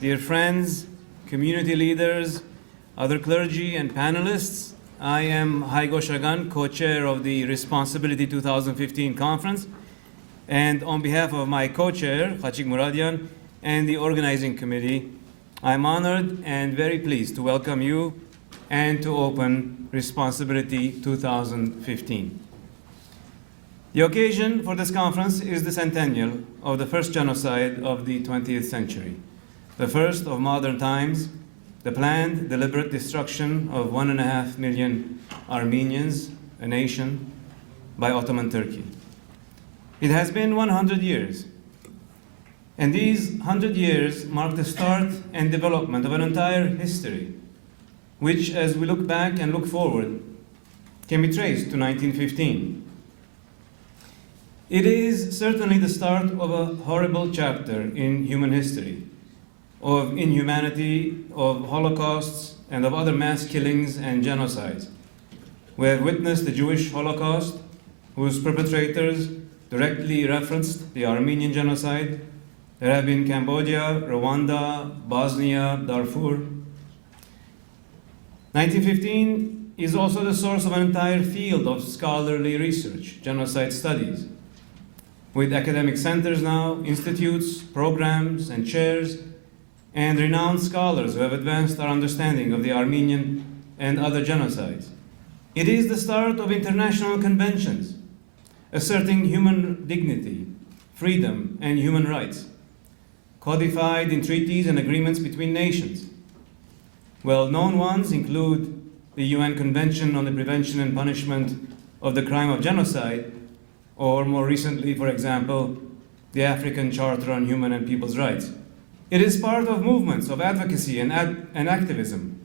dear friends, community leaders, other clergy, and panelists. I am Hayg Oshagan, co-chair of the Responsibility 2015 conference, and on behalf of my co-chair, Khachik Muradian, and the organizing committee, I'm honored and very pleased to welcome you and to open Responsibility 2015. The occasion for this conference is the centennial of the first genocide of the 20th century, the first of modern times, the planned, deliberate destruction of 1.5 million Armenians, a nation, by Ottoman Turkey. It has been 100 years, and these 100 years mark the start and development of an entire history, which, as we look back and look forward, can be traced to 1915. It is certainly the start of a horrible chapter in human history, of inhumanity, of holocausts, and of other mass killings and genocides. We have witnessed the Jewish Holocaust, whose perpetrators directly referenced the Armenian Genocide. There have been Cambodia, Rwanda, Bosnia, Darfur. 1915 is also the source of an entire field of scholarly research, genocide studies, with academic centers now, institutes, programs, and chairs, and renowned scholars who have advanced our understanding of the Armenian and other genocides. It is the start of international conventions asserting human dignity, freedom, and human rights, codified in treaties and agreements between nations. Well-known ones include the UN Convention on the Prevention and Punishment of the Crime of Genocide, or more recently, for example, the African Charter on Human and People's Rights. It is part of movements of advocacy and activism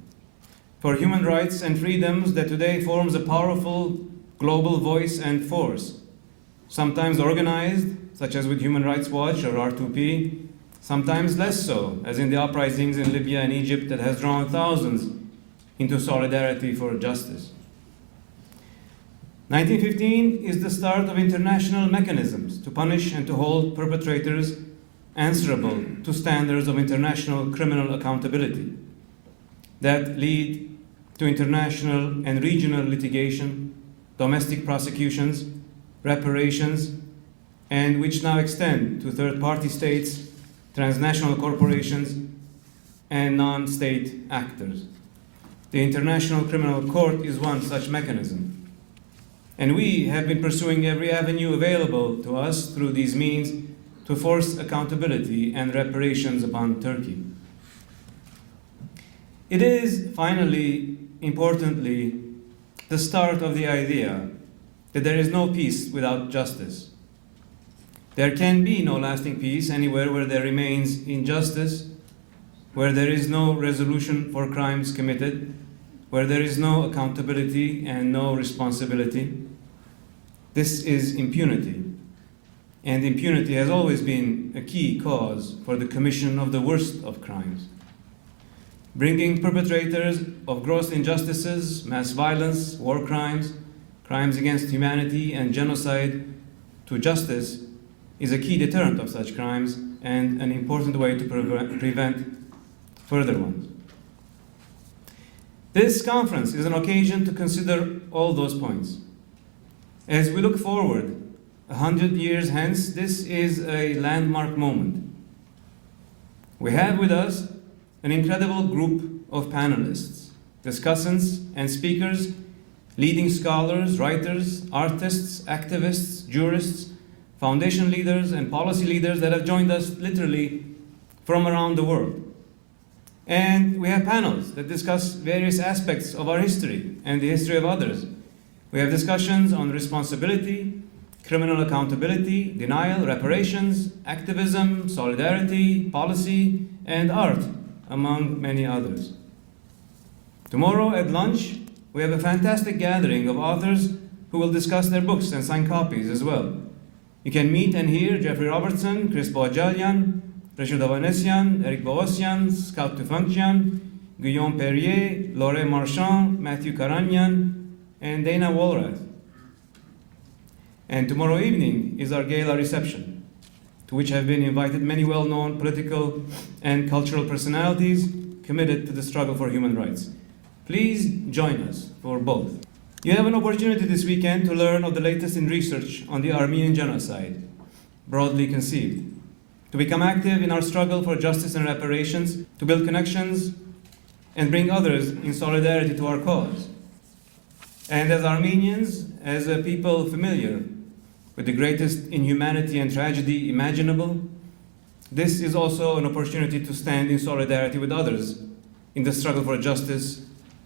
for human rights and freedoms that today forms a powerful global voice and force, sometimes organized, such as with Human Rights Watch or R2P, sometimes less so, as in the uprisings in Libya and Egypt that has drawn thousands into solidarity for justice. 1915 is the start of international mechanisms to punish and to hold perpetrators answerable to standards of international criminal accountability that lead to international and regional litigation, domestic prosecutions, reparations, and which now extend to third-party states, transnational corporations, and non-state actors. The International Criminal Court is one such mechanism. And we have been pursuing every avenue available to us through these means to force accountability and reparations upon Turkey. It is, finally, importantly, the start of the idea that there is no peace without justice. There can be no lasting peace anywhere where there remains injustice, where there is no resolution for crimes committed, where there is no accountability and no responsibility. This is impunity. And impunity has always been a key cause for the commission of the worst of crimes. Bringing perpetrators of gross injustices, mass violence, war crimes, crimes against humanity, and genocide to justice is a key deterrent of such crimes and an important way to prevent further ones. This conference is an occasion to consider all those points. As we look forward, 100 years hence, this is a landmark moment. We have with us an incredible group of panelists, discussants, and speakers, leading scholars, writers, artists, activists, jurists, foundation leaders, and policy leaders that have joined us literally from around the world. And we have panels that discuss various aspects of our history and the history of others. We have discussions on responsibility, criminal accountability, denial, reparations, activism, solidarity, policy, and art, among many others. Tomorrow at lunch, we have a fantastic gathering of authors who will discuss their books and sign copies as well. You can meet and hear Geoffrey Robertson, Chris Boajalian, Rashid Avanesian, Eric Boosian, Scout Tufankjian, Guillaume Perrier, Laure Marchand, Matthew Karanyan, and Dana Walrath. And tomorrow evening is our gala reception. to which have been invited many well-known political and cultural personalities committed to the struggle for human rights. Please join us for both. You have an opportunity this weekend to learn of the latest in research on the Armenian Genocide, broadly conceived, to become active in our struggle for justice and reparations, to build connections and bring others in solidarity to our cause. And as Armenians, as a people familiar with the greatest inhumanity and tragedy imaginable, this is also an opportunity to stand in solidarity with others in the struggle for justice,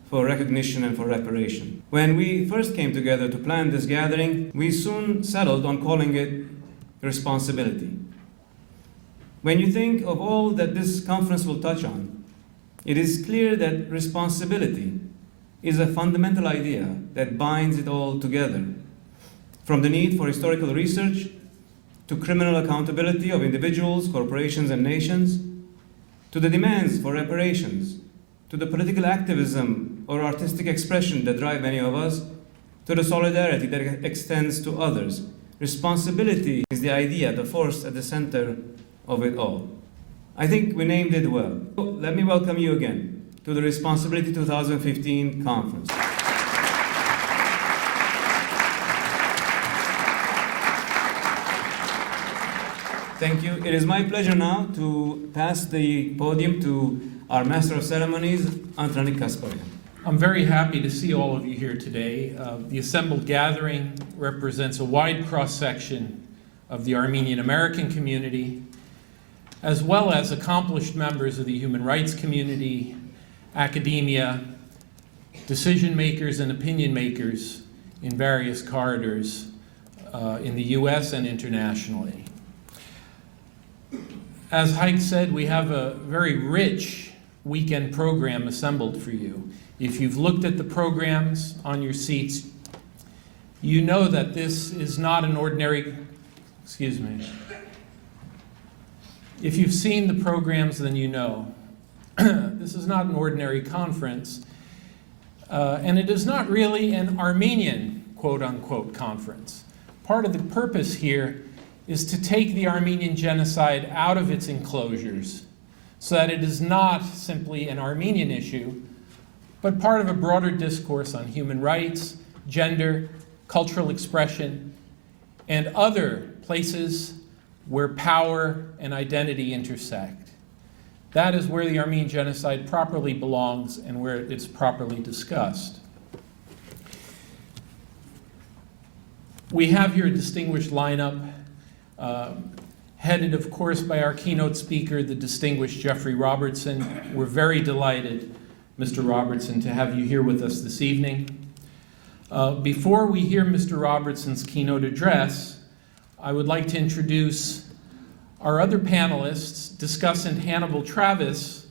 for recognition, and for reparation. When we first came together to plan this gathering, we soon settled on calling it responsibility. When you think of all that this conference will touch on, it is clear that responsibility is a fundamental idea that binds it all together. From the need for historical research, to criminal accountability of individuals, corporations, and nations, to the demands for reparations, to the political activism or artistic expression that drive many of us, to the solidarity that extends to others. Responsibility is the idea, the force at the center of it all. I think we named it well. Let me welcome you again to the Responsibility 2015 conference. Thank you. It is my pleasure now to pass the podium to our Master of Ceremonies, Antranik Kasparian. I'm very happy to see all of you here today. The assembled gathering represents a wide cross-section of the Armenian American community, as well as accomplished members of the human rights community, academia, decision makers and opinion makers in various corridors in the US and internationally. As Hayg said, we have a very rich weekend program assembled for you. If you've looked at the programs on your seats, you know that this is not an ordinary, If you've seen the programs, then you know. This is not an ordinary conference, and it is not really an Armenian, quote-unquote, conference. Part of the purpose here is to take the Armenian genocide out of its enclosures so that it is not simply an Armenian issue, but part of a broader discourse on human rights, gender, cultural expression, and other places where power and identity intersect. That is where the Armenian genocide properly belongs and where it's properly discussed. We have here a distinguished lineup, headed, of course, by our keynote speaker, the distinguished Geoffrey Robertson. We're very delighted, Mr. Robertson, to have you here with us this evening. Before we hear Mr. Robertson's keynote address, I would like to introduce our other panelists. Discussant Hannibal Travis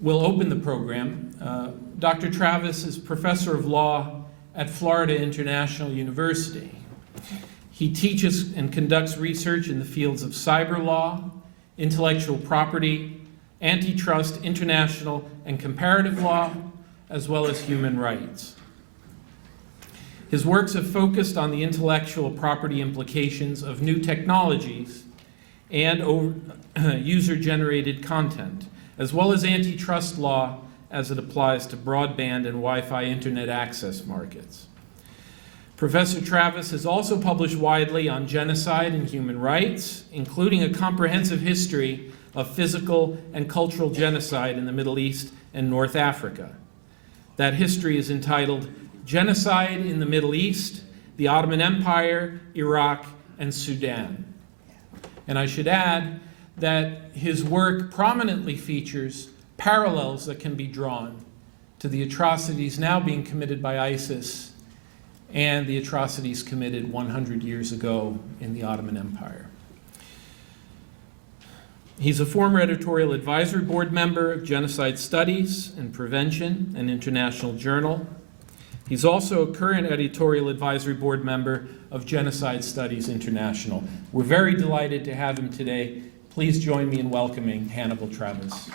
will open the program. Dr. Travis is professor of law at Florida International University. He teaches and conducts research in the fields of cyber law, intellectual property, antitrust, international and comparative law, as well as human rights. His works have focused on the intellectual property implications of new technologies and user-generated content, as well as antitrust law as it applies to broadband and Wi-Fi internet access markets. Professor Travis has also published widely on genocide and human rights, including a comprehensive history of physical and cultural genocide in the Middle East and North Africa. That history is entitled Genocide in the Middle East, the Ottoman Empire, Iraq, and Sudan. And I should add that his work prominently features parallels that can be drawn to the atrocities now being committed by ISIS and the atrocities committed 100 years ago in the Ottoman Empire. He's a former editorial advisory board member of Genocide Studies and Prevention, an international journal. He's also a current editorial advisory board member of Genocide Studies International. We're very delighted to have him today. Please join me in welcoming Hannibal Travis.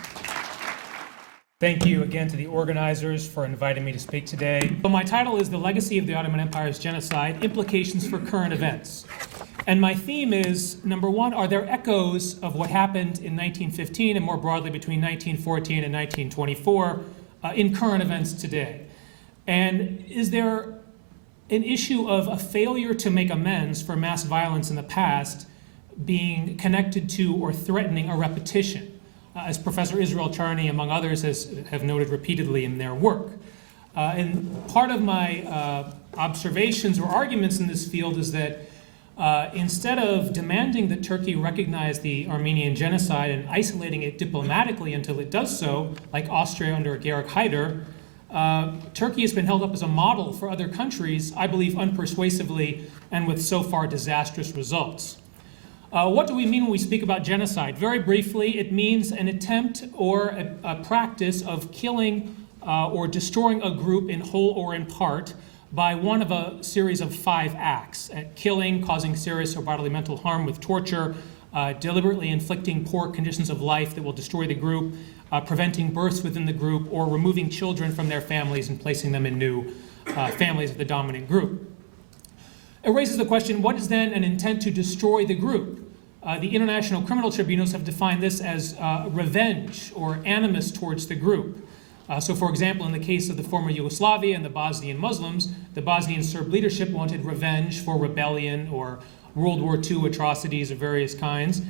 Thank you again to the organizers for inviting me to speak today. So my title is The Legacy of the Ottoman Empire's Genocide, Implications for Current Events. And my theme is, number one, are there echoes of what happened in 1915 and more broadly between 1914 and 1924 in current events today? And is there an issue of a failure to make amends for mass violence in the past being connected to or threatening a repetition, as Professor Israel Charney, among others, have noted repeatedly in their work? And part of my observations or arguments in this field is that instead of demanding that Turkey recognize the Armenian genocide and isolating it diplomatically until it does so, like Austria under Georg Haider, Turkey has been held up as a model for other countries, I believe unpersuasively and with so far disastrous results. What do we mean when we speak about genocide? Very briefly, it means an attempt or a practice of killing or destroying a group in whole or in part by one of a series of 5 acts: killing, causing serious or bodily mental harm with torture, deliberately inflicting poor conditions of life that will destroy the group, preventing births within the group, or removing children from their families and placing them in new families of the dominant group. It raises the question, what is then an intent to destroy the group? The international criminal tribunals have defined this as revenge or animus towards the group. So for example, in the case of the former Yugoslavia and the Bosnian Muslims, the Bosnian Serb leadership wanted revenge for rebellion or World War II atrocities of various kinds.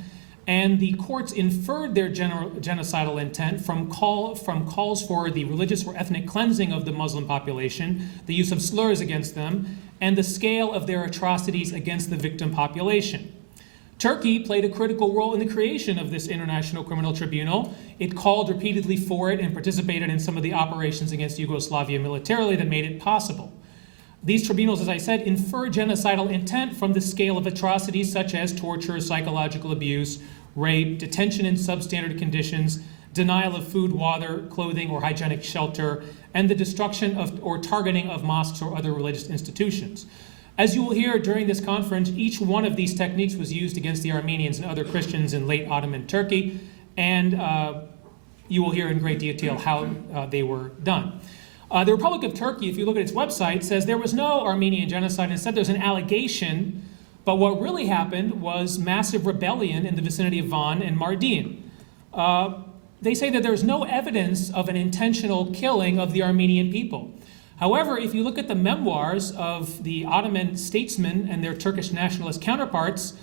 And the courts inferred their genocidal intent from calls for the religious or ethnic cleansing of the Muslim population, the use of slurs against them, and the scale of their atrocities against the victim population. Turkey played a critical role in the creation of this International Criminal Tribunal. It called repeatedly for it and participated in some of the operations against Yugoslavia militarily that made it possible. These tribunals, as I said, infer genocidal intent from the scale of atrocities such as torture, psychological abuse, rape, detention in substandard conditions, denial of food, water, clothing, or hygienic shelter, and the destruction of or targeting of mosques or other religious institutions. As you will hear during this conference, each one of these techniques was used against the Armenians and other Christians in late Ottoman Turkey, and you will hear in great detail how they were done. The Republic of Turkey, if you look at its website, says there was no Armenian genocide. Instead, there's an allegation, but what really happened was massive rebellion in the vicinity of Van and Mardin. They say that there's no evidence of an intentional killing of the Armenian people. However, if you look at the memoirs of the Ottoman statesmen and their Turkish nationalist counterparts,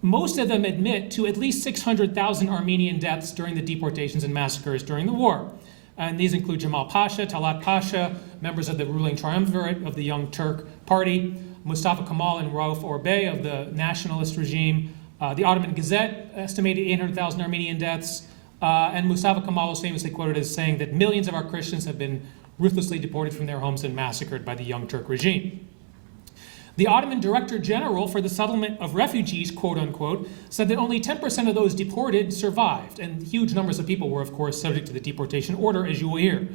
most of them admit to at least 600,000 Armenian deaths during the deportations and massacres during the war. And these include Jamal Pasha, Talat Pasha, members of the ruling triumvirate of the Young Turk Party, Mustafa Kemal and Rauf Orbey of the nationalist regime. The Ottoman Gazette estimated 800,000 Armenian deaths, and Mustafa Kemal was famously quoted as saying that millions of our Christians have been ruthlessly deported from their homes and massacred by the Young Turk regime. The Ottoman Director General for the Settlement of Refugees, quote unquote, said that only 10% of those deported survived, and huge numbers of people were, of course, subject to the deportation order, as you will hear.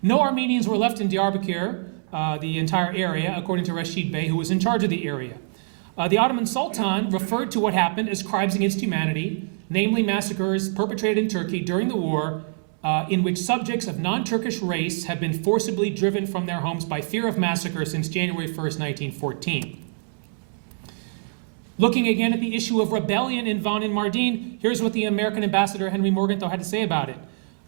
No Armenians were left in Diyarbakir, the entire area, according to Rashid Bey, who was in charge of the area. The Ottoman Sultan referred to what happened as crimes against humanity, namely massacres perpetrated in Turkey during the war, in which subjects of non-Turkish race have been forcibly driven from their homes by fear of massacre since January 1st, 1914. Looking again at the issue of rebellion in Van and Mardin, here's what the American ambassador Henry Morgenthau had to say about it.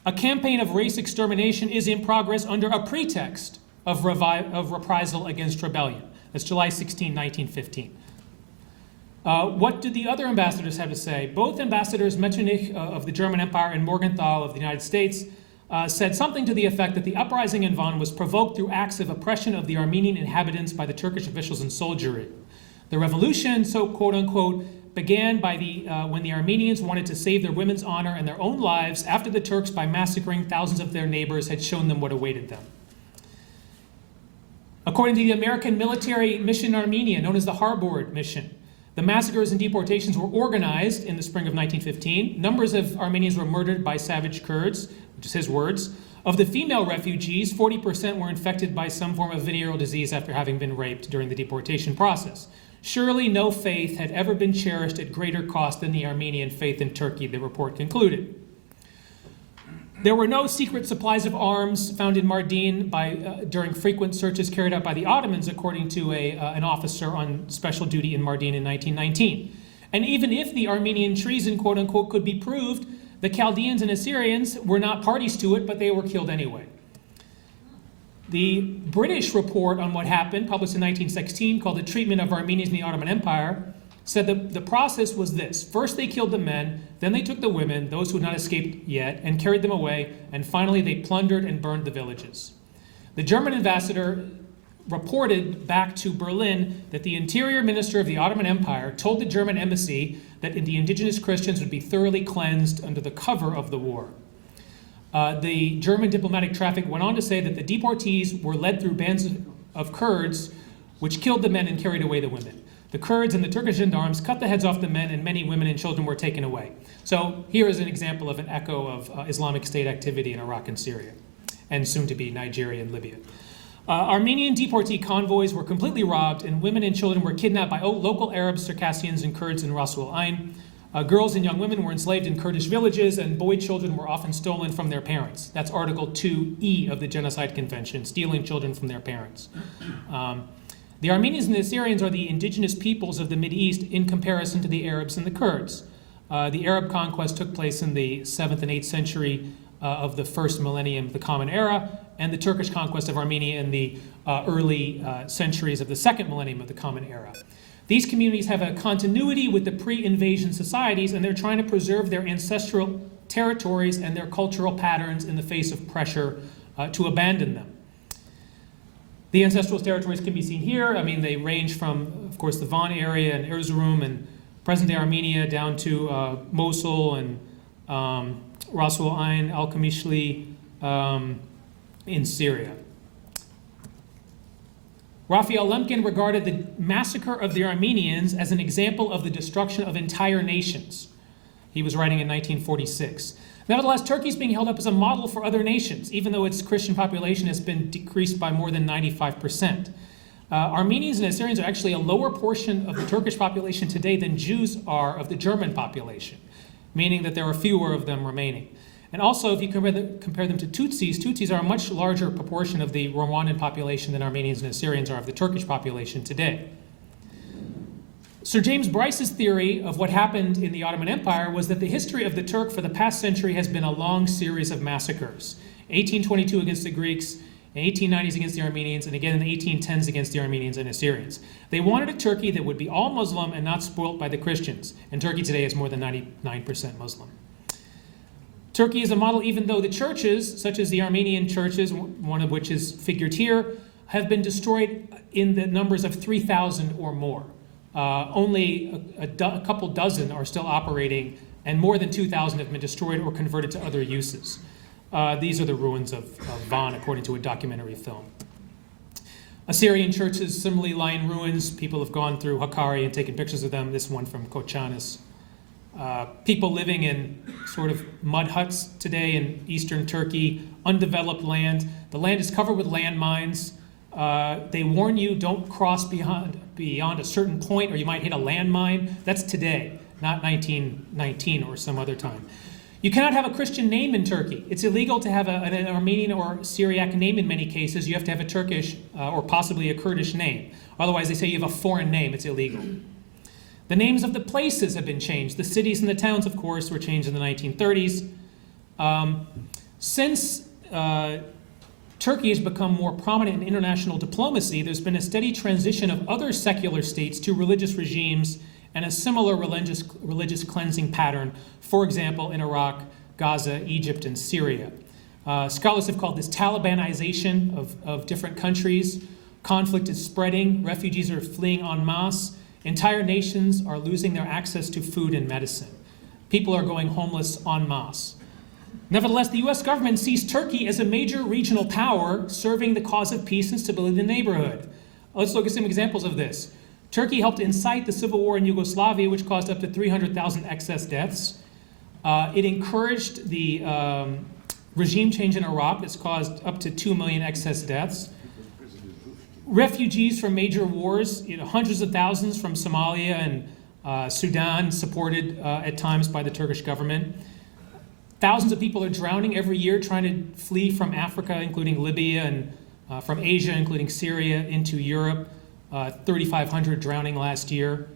A campaign of race extermination is in progress under a pretext of reprisal against rebellion. That's July 16, 1915. What did the other ambassadors have to say? Both ambassadors, Metternich of the German Empire and Morgenthau of the United States, said something to the effect that the uprising in Van was provoked through acts of oppression of the Armenian inhabitants by the Turkish officials and soldiery. The revolution, so quote unquote, began by when the Armenians wanted to save their women's honor and their own lives after the Turks, by massacring thousands of their neighbors, had shown them what awaited them. According to the American military mission in Armenia, known as the Harbord Mission, the massacres and deportations were organized in the spring of 1915. Numbers of Armenians were murdered by savage Kurds, which is his words. Of the female refugees, 40% were infected by some form of venereal disease after having been raped during the deportation process. Surely no faith had ever been cherished at greater cost than the Armenian faith in Turkey, the report concluded. There were no secret supplies of arms found in Mardin during frequent searches carried out by the Ottomans, according to an officer on special duty in Mardin in 1919. And even if the Armenian treason, quote unquote, could be proved, the Chaldeans and Assyrians were not parties to it, but they were killed anyway. The British report on what happened, published in 1916, called The Treatment of Armenians in the Ottoman Empire, said that the process was this. First they killed the men, then they took the women, those who had not escaped yet, and carried them away, and finally they plundered and burned the villages. The German ambassador reported back to Berlin that the interior minister of the Ottoman Empire told the German embassy that the indigenous Christians would be thoroughly cleansed under the cover of the war. The German diplomatic traffic went on to say that the deportees were led through bands of Kurds, which killed the men and carried away the women. The Kurds and the Turkish gendarmes cut the heads off the men, and many women and children were taken away. So here is an example of an echo of Islamic State activity in Iraq and Syria, and soon to be Nigeria and Libya. Armenian deportee convoys were completely robbed, and women and children were kidnapped by local Arabs, Circassians, and Kurds in Ras Al Ain. Girls and young women were enslaved in Kurdish villages, and boy children were often stolen from their parents. That's Article 2E of the Genocide Convention, stealing children from their parents. The Armenians and the Assyrians are the indigenous peoples of the Mideast in comparison to the Arabs and the Kurds. The Arab conquest took place in the 7th and 8th century of the first millennium of the Common Era, and the Turkish conquest of Armenia in the early centuries of the second millennium of the Common Era. These communities have a continuity with the pre-invasion societies, and they're trying to preserve their ancestral territories and their cultural patterns in the face of pressure to abandon them. The ancestral territories can be seen here. I mean, they range from, of course, the Van area and Erzurum and present-day Armenia down to Mosul and Ras Al Ain, Al-Qamishli in Syria. Raphael Lemkin regarded the massacre of the Armenians as an example of the destruction of entire nations. He was writing in 1946. Nevertheless, Turkey is being held up as a model for other nations, even though its Christian population has been decreased by more than 95%. Armenians and Assyrians are actually a lower portion of the Turkish population today than Jews are of the German population, meaning that there are fewer of them remaining. And also, if you compare them to Tutsis are a much larger proportion of the Rwandan population than Armenians and Assyrians are of the Turkish population today. Sir James Bryce's theory of what happened in the Ottoman Empire was that the history of the Turk for the past century has been a long series of massacres. 1822 against the Greeks, in 1890s against the Armenians, and again in the 1810s against the Armenians and Assyrians. They wanted a Turkey that would be all Muslim and not spoilt by the Christians, and Turkey today is more than 99% Muslim. Turkey is a model even though the churches, such as the Armenian churches, one of which is figured here, have been destroyed in the numbers of 3,000 or more. Only a couple dozen are still operating, and more than 2,000 have been destroyed or converted to other uses. These are the ruins of Van, according to a documentary film. Assyrian churches similarly lie in ruins. People have gone through Hakkari and taken pictures of them. This one from Koçanis. People living in sort of mud huts today in eastern Turkey, undeveloped land. The land is covered with landmines. They warn you, don't cross beyond a certain point or you might hit a landmine. That's today, not 1919 or some other time. You cannot have a Christian name in Turkey. It's illegal to have an Armenian or Syriac name in many cases. You have to have a Turkish or possibly a Kurdish name. Otherwise, they say you have a foreign name. It's illegal. The names of the places have been changed. The cities and the towns, of course, were changed in the 1930s. Since Turkey has become more prominent in international diplomacy, there's been a steady transition of other secular states to religious regimes and a similar religious cleansing pattern, for example, in Iraq, Gaza, Egypt, and Syria. Scholars have called this Talibanization of different countries. Conflict is spreading. Refugees are fleeing en masse. Entire nations are losing their access to food and medicine. People are going homeless en masse. Nevertheless, the US government sees Turkey as a major regional power serving the cause of peace and stability in the neighborhood. Let's look at some examples of this. Turkey helped incite the civil war in Yugoslavia, which caused up to 300,000 excess deaths. It encouraged the regime change in Iraq that's caused up to 2 million excess deaths. Refugees from major wars, hundreds of thousands from Somalia and Sudan, supported at times by the Turkish government. Thousands of people are drowning every year trying to flee from Africa, including Libya, and from Asia, including Syria, into Europe. 3,500 drowning last year.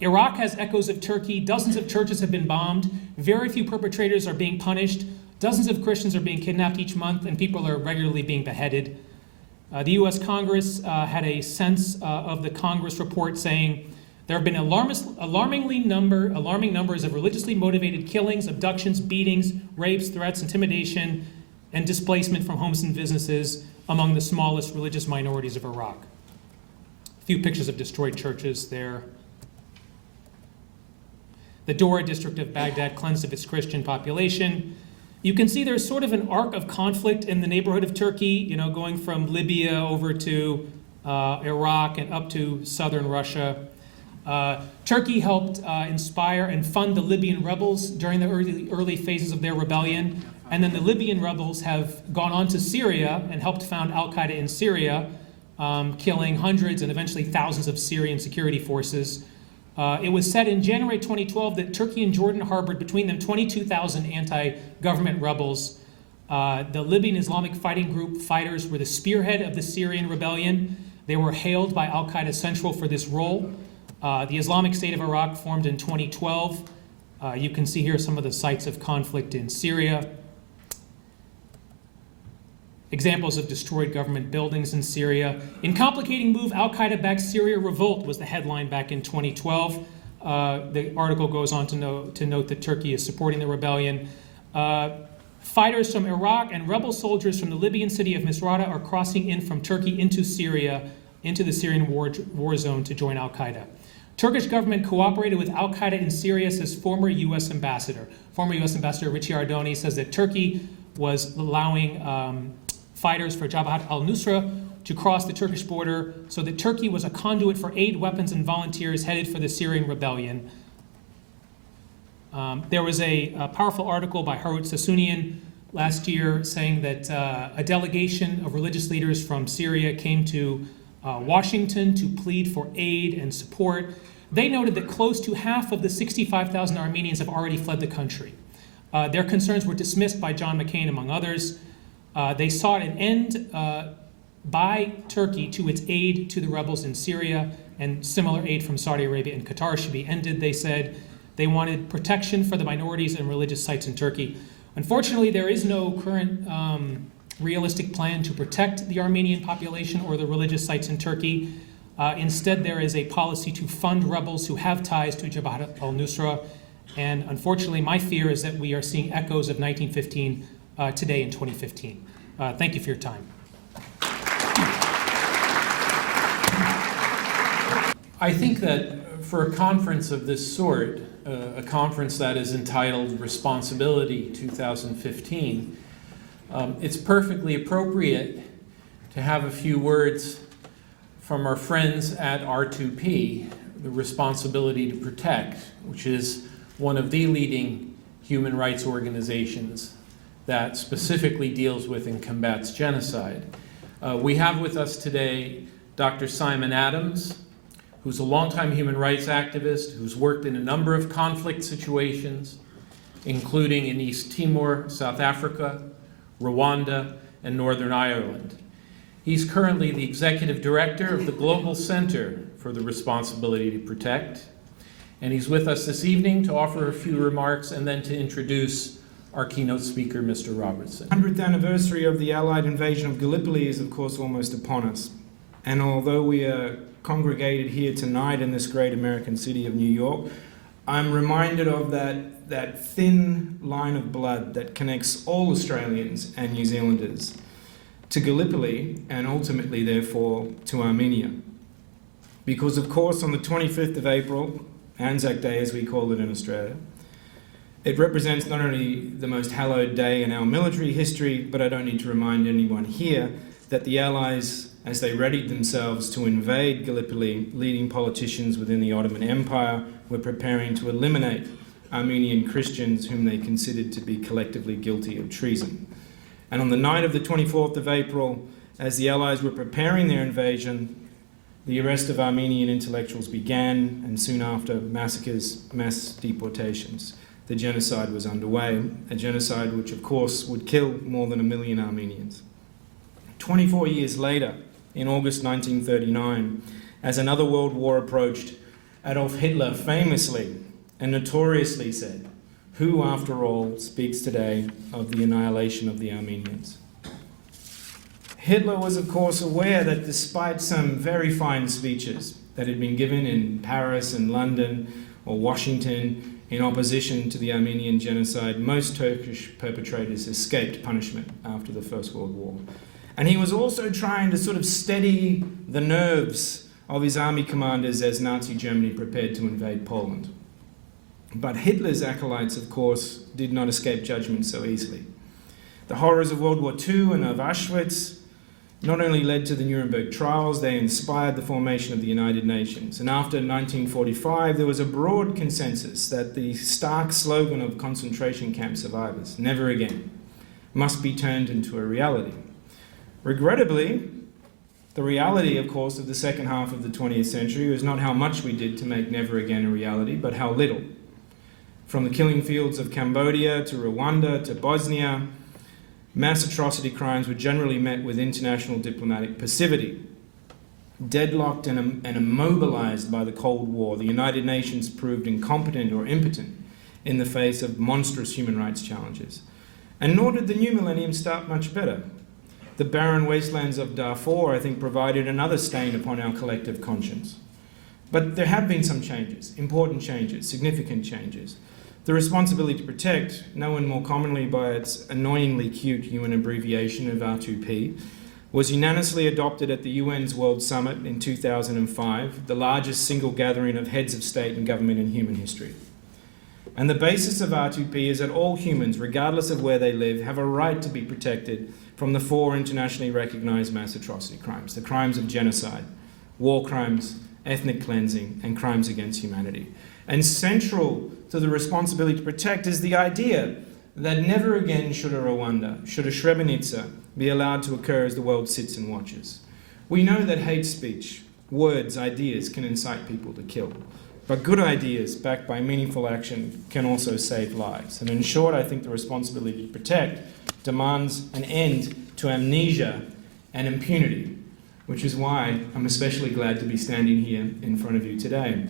Iraq has echoes of Turkey. Dozens of churches have been bombed. Very few perpetrators are being punished. Dozens of Christians are being kidnapped each month, and people are regularly being beheaded. The U.S. Congress had a sense of the Congress report saying there have been alarming numbers of religiously motivated killings, abductions, beatings, rapes, threats, intimidation, and displacement from homes and businesses among the smallest religious minorities of Iraq. A few pictures of destroyed churches there. The Dora district of Baghdad cleansed of its Christian population. You can see there's sort of an arc of conflict in the neighborhood of Turkey, going from Libya over to Iraq and up to southern Russia. Turkey helped inspire and fund the Libyan rebels during the early phases of their rebellion. And then the Libyan rebels have gone on to Syria and helped found al-Qaeda in Syria, killing hundreds and eventually thousands of Syrian security forces. It was said in January 2012 that Turkey and Jordan harbored between them 22,000 anti-government rebels. The Libyan Islamic Fighting Group fighters were the spearhead of the Syrian rebellion. They were hailed by al-Qaeda Central for this role. The Islamic State of Iraq formed in 2012. You can see here some of the sites of conflict in Syria. Examples of destroyed government buildings in Syria. In complicating move, al-Qaeda-backed Syria revolt was the headline back in 2012. The article goes on to note that Turkey is supporting the rebellion. Fighters from Iraq and rebel soldiers from the Libyan city of Misrata are crossing in from Turkey into Syria, into the Syrian war zone to join al-Qaeda. Turkish government cooperated with al-Qaeda in Syria, says former U.S. ambassador. Former U.S. Ambassador Richie Ardoni says that Turkey was allowing fighters for Jabhat al-Nusra to cross the Turkish border, so that Turkey was a conduit for aid, weapons, and volunteers headed for the Syrian rebellion. There was a powerful article by Harut Sassounian last year saying that a delegation of religious leaders from Syria came to Washington to plead for aid and support. They noted that close to half of the 65,000 Armenians have already fled the country. Their concerns were dismissed by John McCain, among others. They sought an end by Turkey to its aid to the rebels in Syria, and similar aid from Saudi Arabia and Qatar should be ended, they said. They wanted protection for the minorities and religious sites in Turkey. Unfortunately, there is no current realistic plan to protect the Armenian population or the religious sites in Turkey. Instead, there is a policy to fund rebels who have ties to Jabhat al-Nusra. And unfortunately, my fear is that we are seeing echoes of 1915 today in 2015. Thank you for your time. I think that for a conference of this sort, a conference that is entitled Responsibility 2015, it's perfectly appropriate to have a few words from our friends at R2P, the Responsibility to Protect, which is one of the leading human rights organizations that specifically deals with and combats genocide. We have with us today Dr. Simon Adams, who's a longtime human rights activist, who's worked in a number of conflict situations, including in East Timor, South Africa, Rwanda, and Northern Ireland. He's currently the executive director of the Global Center for the Responsibility to Protect, and he's with us this evening to offer a few remarks and then to introduce our keynote speaker, Mr. Robertson. 100th anniversary of the Allied invasion of Gallipoli is, of course, almost upon us. And although we are congregated here tonight in this great American city of New York, I'm reminded of that thin line of blood that connects all Australians and New Zealanders to Gallipoli and ultimately, therefore, to Armenia. Because, of course, on the 25th of April, Anzac Day as we call it in Australia, it represents not only the most hallowed day in our military history, but I don't need to remind anyone here that the Allies, as they readied themselves to invade Gallipoli, leading politicians within the Ottoman Empire were preparing to eliminate Armenian Christians whom they considered to be collectively guilty of treason. And on the night of the 24th of April, as the Allies were preparing their invasion, the arrest of Armenian intellectuals began, and soon after, massacres, mass deportations. the genocide was underway, a genocide which of course would kill more than 1 million Armenians. 24 years later, in August 1939, as another world war approached, Adolf Hitler famously and notoriously said, "Who, after all, speaks today of the annihilation of the Armenians?" Hitler was, of course, aware that despite some very fine speeches that had been given in Paris and London or Washington in opposition to the Armenian genocide, most Turkish perpetrators escaped punishment after the First World War. And he was also trying to sort of steady the nerves of his army commanders as Nazi Germany prepared to invade Poland. But Hitler's acolytes, of course, did not escape judgment so easily. The horrors of World War II and of Auschwitz not only led to the Nuremberg trials, they inspired the formation of the United Nations. And after 1945, there was a broad consensus that the stark slogan of concentration camp survivors, "Never again," must be turned into a reality. Regrettably, the reality, of course, of the second half of the 20th century was not how much we did to make never again a reality, but how little. From the killing fields of Cambodia to Rwanda to Bosnia, mass atrocity crimes were generally met with international diplomatic passivity. Deadlocked and immobilized by the Cold War, the United Nations proved incompetent or impotent in the face of monstrous human rights challenges. And nor did the new millennium start much better. The barren wastelands of Darfur, I think, provided another stain upon our collective conscience. But there have been some changes, important changes, significant changes. The responsibility to protect, known more commonly by its annoyingly cute UN abbreviation of R2P, was unanimously adopted at the UN's World Summit in 2005, the largest single gathering of heads of state and government in human history. And the basis of R2P is that all humans, regardless of where they live, have a right to be protected from the 4 internationally recognized mass atrocity crimes: the crimes of genocide, war crimes, ethnic cleansing, and crimes against humanity. And central to the responsibility to protect is the idea that never again should a Rwanda, should a Srebrenica be allowed to occur as the world sits and watches. We know that hate speech, words, ideas can incite people to kill. But good ideas backed by meaningful action can also save lives. And in short, I think the responsibility to protect demands an end to amnesia and impunity, which is why I'm especially glad to be standing here in front of you today.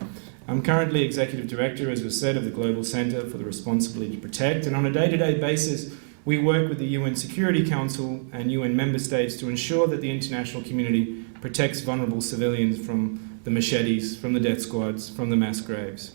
I'm currently Executive Director, as was said, of the Global Centre for the Responsibility to Protect, and on a day-to-day basis, we work with the UN Security Council and UN member states to ensure that the international community protects vulnerable civilians from the machetes, from the death squads, from the mass graves.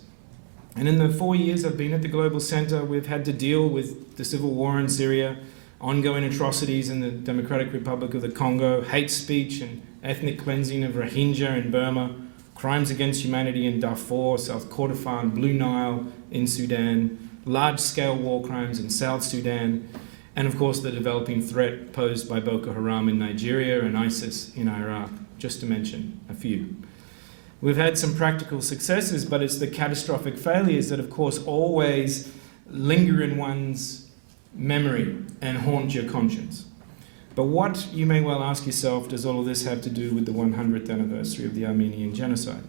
And in the 4 years I've been at the Global Centre, we've had to deal with the civil war in Syria, ongoing atrocities in the Democratic Republic of the Congo, hate speech and ethnic cleansing of Rohingya in Burma, crimes against humanity in Darfur, South Kordofan, Blue Nile in Sudan, large-scale war crimes in South Sudan, and of course the developing threat posed by Boko Haram in Nigeria and ISIS in Iraq, just to mention a few. We've had some practical successes, but it's the catastrophic failures that, of course, always linger in one's memory and haunt your conscience. But what, you may well ask yourself, does all of this have to do with the 100th anniversary of the Armenian Genocide?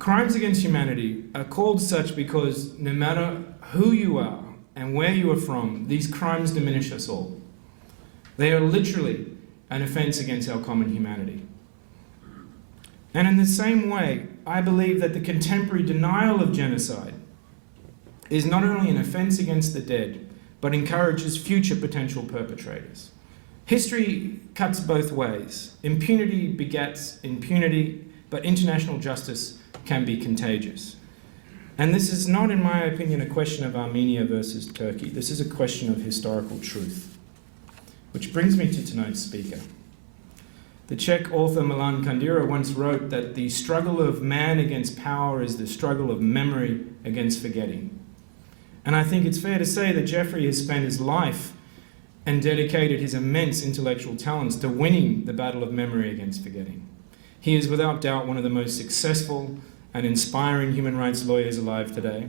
Crimes against humanity are called such because no matter who you are and where you are from, these crimes diminish us all. They are literally an offense against our common humanity. And in the same way, I believe that the contemporary denial of genocide is not only an offense against the dead, but encourages future potential perpetrators. History cuts both ways. Impunity begets impunity, but international justice can be contagious. And this is not, in my opinion, a question of Armenia versus Turkey. This is a question of historical truth. Which brings me to tonight's speaker. The Czech author Milan Kundera once wrote that the struggle of man against power is the struggle of memory against forgetting. And I think it's fair to say that Geoffrey has spent his life and dedicated his immense intellectual talents to winning the battle of memory against forgetting. He is without doubt one of the most successful and inspiring human rights lawyers alive today.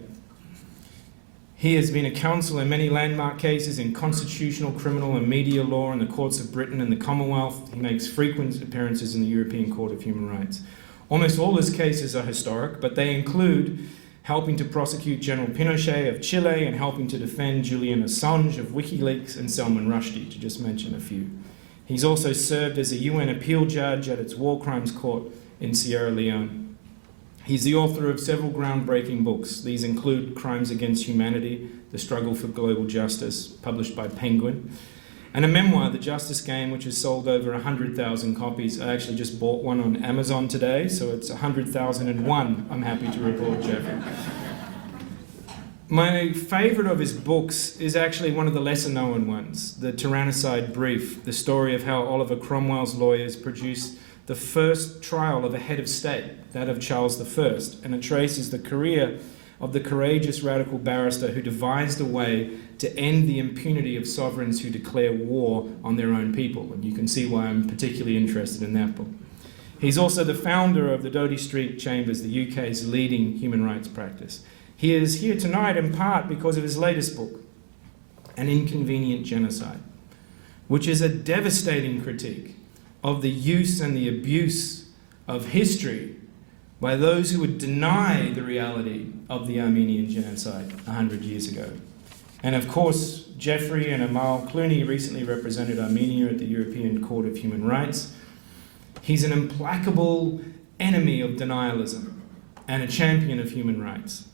He has been a counsel in many landmark cases in constitutional, criminal and media law in the courts of Britain and the Commonwealth. He makes frequent appearances in the European Court of Human Rights. Almost all his cases are historic, but they include helping to prosecute General Pinochet of Chile, and helping to defend Julian Assange of WikiLeaks and Salman Rushdie, to just mention a few. He's also served as a UN appeal judge at its War Crimes Court in Sierra Leone. He's the author of several groundbreaking books. These include Crimes Against Humanity, The Struggle for Global Justice, published by Penguin, and a memoir, The Justice Game, which has sold over 100,000 copies. I actually just bought one on Amazon today, so it's 100,001, I'm happy to report, Geoffrey. My favourite of his books is actually one of the lesser-known ones, The Tyrannicide Brief, the story of how Oliver Cromwell's lawyers produced the first trial of a head of state, that of Charles I, and it traces the career of the courageous radical barrister who devised a way to end the impunity of sovereigns who declare war on their own people. And you can see why I'm particularly interested in that book. He's also the founder of the Doty Street Chambers, the UK's leading human rights practice. He is here tonight in part because of his latest book, An Inconvenient Genocide, which is a devastating critique of the use and the abuse of history by those who would deny the reality of the Armenian Genocide 100 years ago. And of course, Geoffrey and Amal Clooney recently represented Armenia at the European Court of Human Rights. He's an implacable enemy of denialism and a champion of human rights.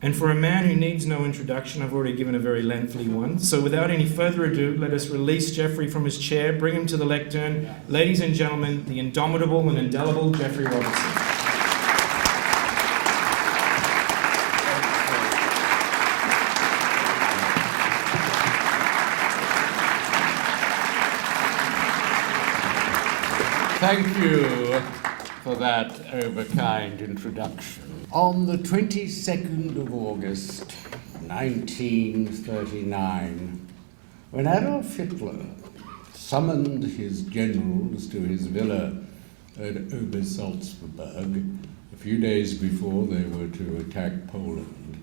And for a man who needs no introduction, I've already given a very lengthy one. So without any further ado, let us release Geoffrey from his chair, bring him to the lectern. Ladies and gentlemen, the indomitable and indelible Geoffrey Robertson. Thank you for that overkind introduction. On the 22nd of August, 1939, when Adolf Hitler summoned his generals to his villa at Obersalzberg a few days before they were to attack Poland,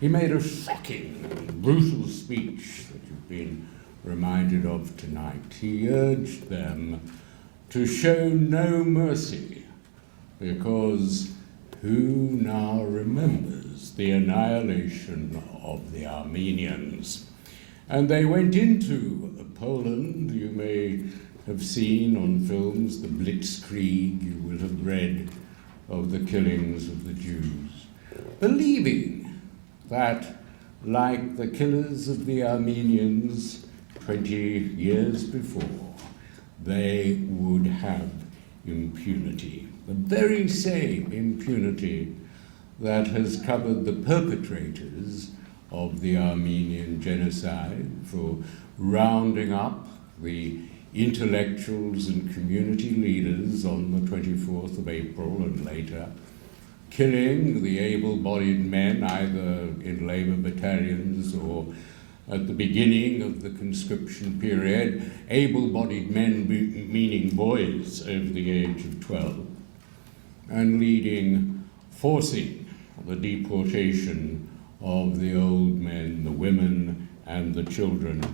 he made a shocking and brutal speech that you've been reminded of tonight. He urged them to show no mercy, because who now remembers the annihilation of the Armenians? And they went into Poland. You may have seen on films the Blitzkrieg, you will have read of the killings of the Jews, believing that, like the killers of the Armenians 20 years before, they would have impunity, the very same impunity that has covered the perpetrators of the Armenian genocide for rounding up the intellectuals and community leaders on the 24th of April and later, killing the able-bodied men either in labor battalions or at the beginning of the conscription period, able-bodied men meaning boys over the age of 12, and forcing the deportation of the old men, the women, and the children.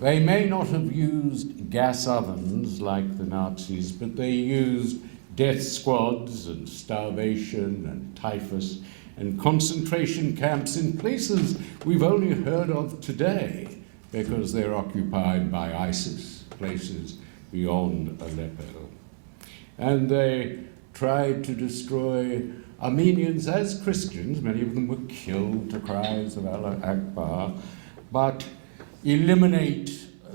They may not have used gas ovens like the Nazis, but they used death squads and starvation and typhus and concentration camps in places we've only heard of today because they're occupied by ISIS, places beyond Aleppo. And they tried to destroy Armenians as Christians. Many of them were killed to cries of Allah Akbar, but eliminate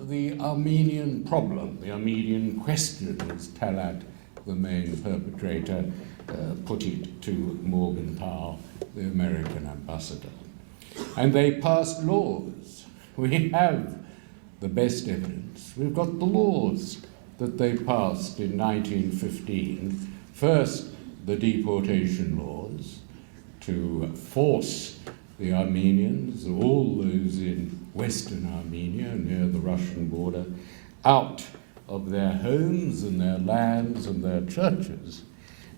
the Armenian problem, the Armenian question, as Talat, the main perpetrator, put it to Morgenthau, the American ambassador. And they passed laws. We have the best evidence. We've got the laws that they passed in 1915. First, the deportation laws to force the Armenians, all those in Western Armenia near the Russian border, out of their homes and their lands and their churches.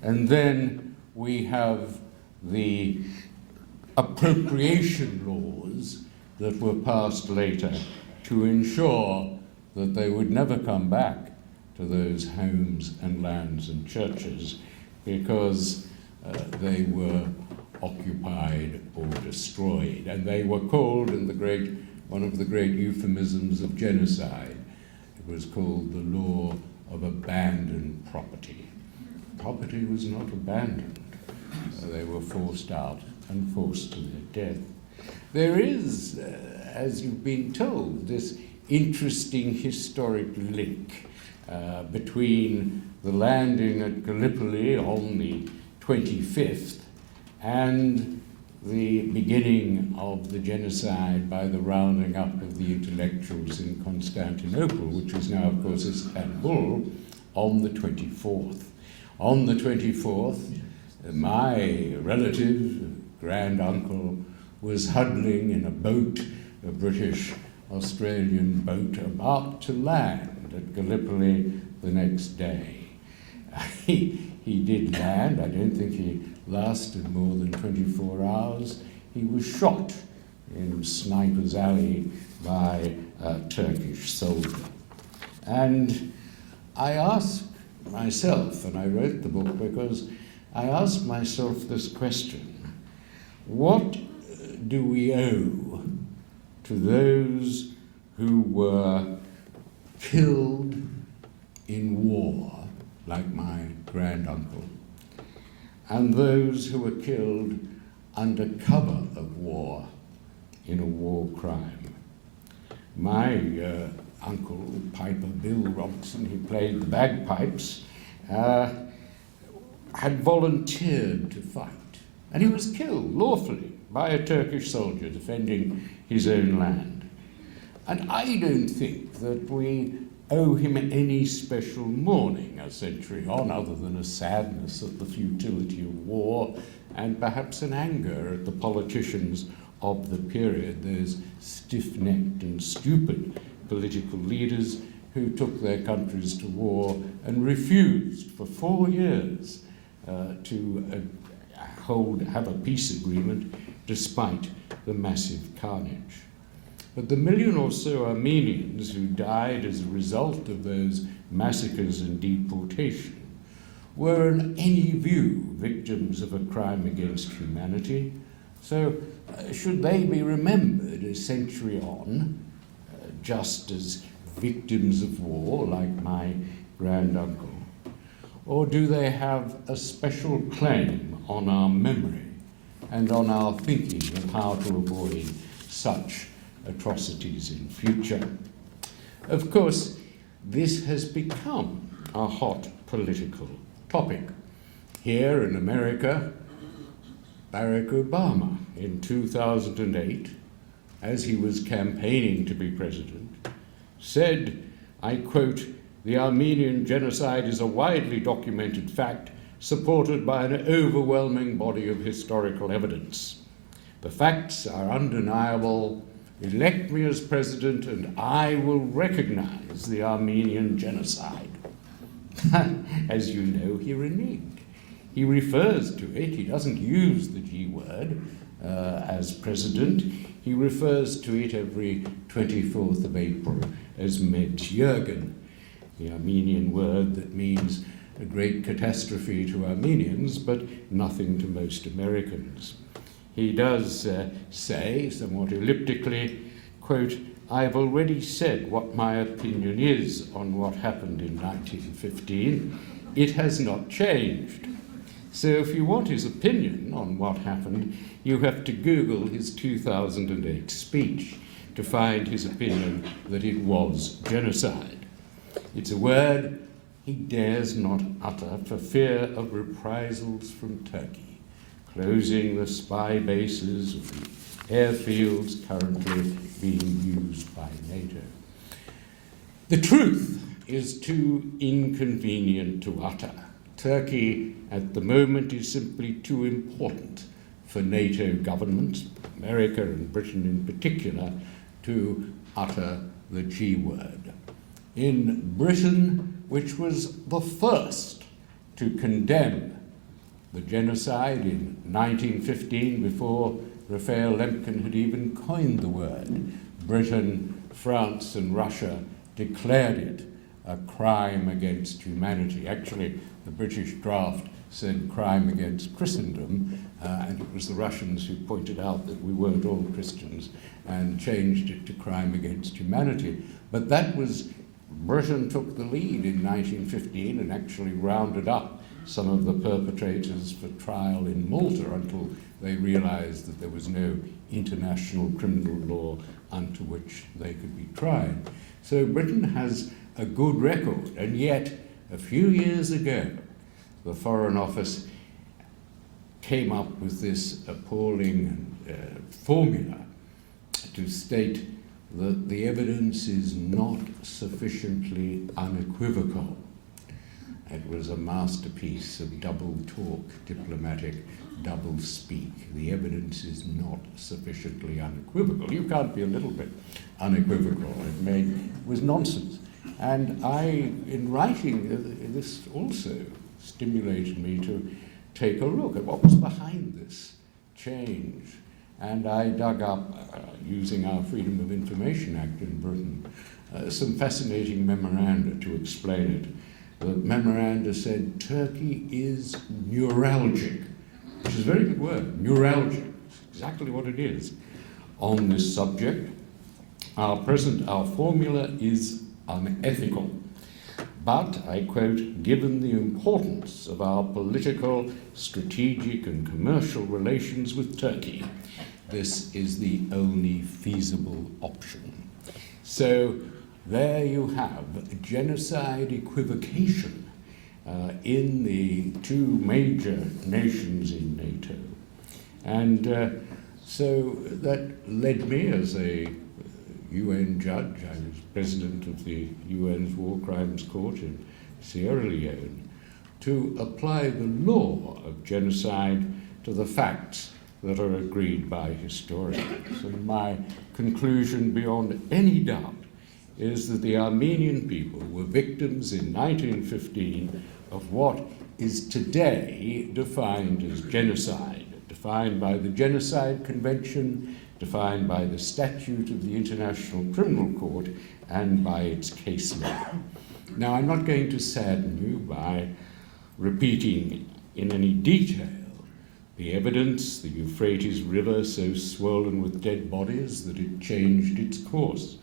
And then we have the appropriation laws that were passed later to ensure that they would never come back to those homes and lands and churches because they were occupied or destroyed. And they were called, in one of the great euphemisms of genocide, it was called the law of abandoned property. Property was not abandoned. They were forced out and forced to their death. There is, as you've been told, this interesting historic link between the landing at Gallipoli on the 25th and the beginning of the genocide by the rounding up of the intellectuals in Constantinople, which is now, of course, Istanbul, on the 24th. On the 24th, my relative, grand-uncle, was huddling in a boat, a British-Australian boat, about to land at Gallipoli the next day. He did land. I don't think he lasted more than 24 hours. He was shot in Sniper's Alley by a Turkish soldier. And I asked myself, and I wrote the book because I asked myself this question: what do we owe to those who were killed in war, like my granduncle, and those who were killed under cover of war in a war crime? My uncle, Piper Bill Robertson, who played the bagpipes, had volunteered to fight, and he was killed lawfully by a Turkish soldier defending his own land. And I don't think that we owe him any special mourning a century on, other than a sadness at the futility of war and perhaps an anger at the politicians of the period, those stiff-necked and stupid political leaders who took their countries to war and refused for 4 years to have a peace agreement despite the massive carnage. But the 1 million or so Armenians who died as a result of those massacres and deportation were in any view victims of a crime against humanity. So should they be remembered a century on just as victims of war, like my granduncle? Or do they have a special claim on our memory and on our thinking of how to avoid such atrocities in future? Of course, this has become a hot political topic. Here in America, Barack Obama in 2008, as he was campaigning to be president, said, I quote, "The Armenian genocide is a widely documented fact supported by an overwhelming body of historical evidence. The facts are undeniable. Elect me as president and I will recognize the Armenian genocide." As you know, he reneged. He refers to it. He doesn't use the G word as president. He refers to it every 24th of April as Medjurgen, the Armenian word that means a great catastrophe to Armenians, but nothing to most Americans. He does say, somewhat elliptically, quote, "I've already said what my opinion is on what happened in 1915. It has not changed." So if you want his opinion on what happened, you have to Google his 2008 speech to find his opinion that it was genocide. It's a word he dares not utter for fear of reprisals from Turkey, closing the spy bases of the airfields currently being used by NATO. The truth is too inconvenient to utter. Turkey at the moment is simply too important for NATO governments, America and Britain in particular, to utter the G word. In Britain, which was the first to condemn the genocide in 1915, before Raphael Lemkin had even coined the word, Britain, France, and Russia declared it a crime against humanity. Actually, the British draft said crime against Christendom, and it was the Russians who pointed out that we weren't all Christians and changed it to crime against humanity. But that was, Britain took the lead in 1915 and actually rounded up some of the perpetrators for trial in Malta until they realized that there was no international criminal law unto which they could be tried. So Britain has a good record, and yet a few years ago the Foreign Office came up with this appalling formula to state that the evidence is not sufficiently unequivocal. It was a masterpiece of double talk, diplomatic double speak. The evidence is not sufficiently unequivocal. You can't be a little bit unequivocal. It was nonsense. And I, in writing, this also stimulated me to take a look at what was behind this change. And I dug up, using our Freedom of Information Act in Britain, some fascinating memoranda to explain it. The memoranda said Turkey is neuralgic, which is a very good word, neuralgic, exactly what it is, on this subject. Our formula is unethical. But, I quote, given the importance of our political, strategic and commercial relations with Turkey, this is the only feasible option. So there you have genocide equivocation in the two major nations in NATO. And so that led me, as a UN judge, I was president of the UN's War Crimes Court in Sierra Leone, to apply the law of genocide to the facts that are agreed by historians. And my conclusion, beyond any doubt, is that the Armenian people were victims in 1915 of what is today defined as genocide, defined by the Genocide Convention, defined by the Statute of the International Criminal Court, and by its case law. Now, I'm not going to sadden you by repeating in any detail the evidence, the Euphrates River so swollen with dead bodies that it changed its course,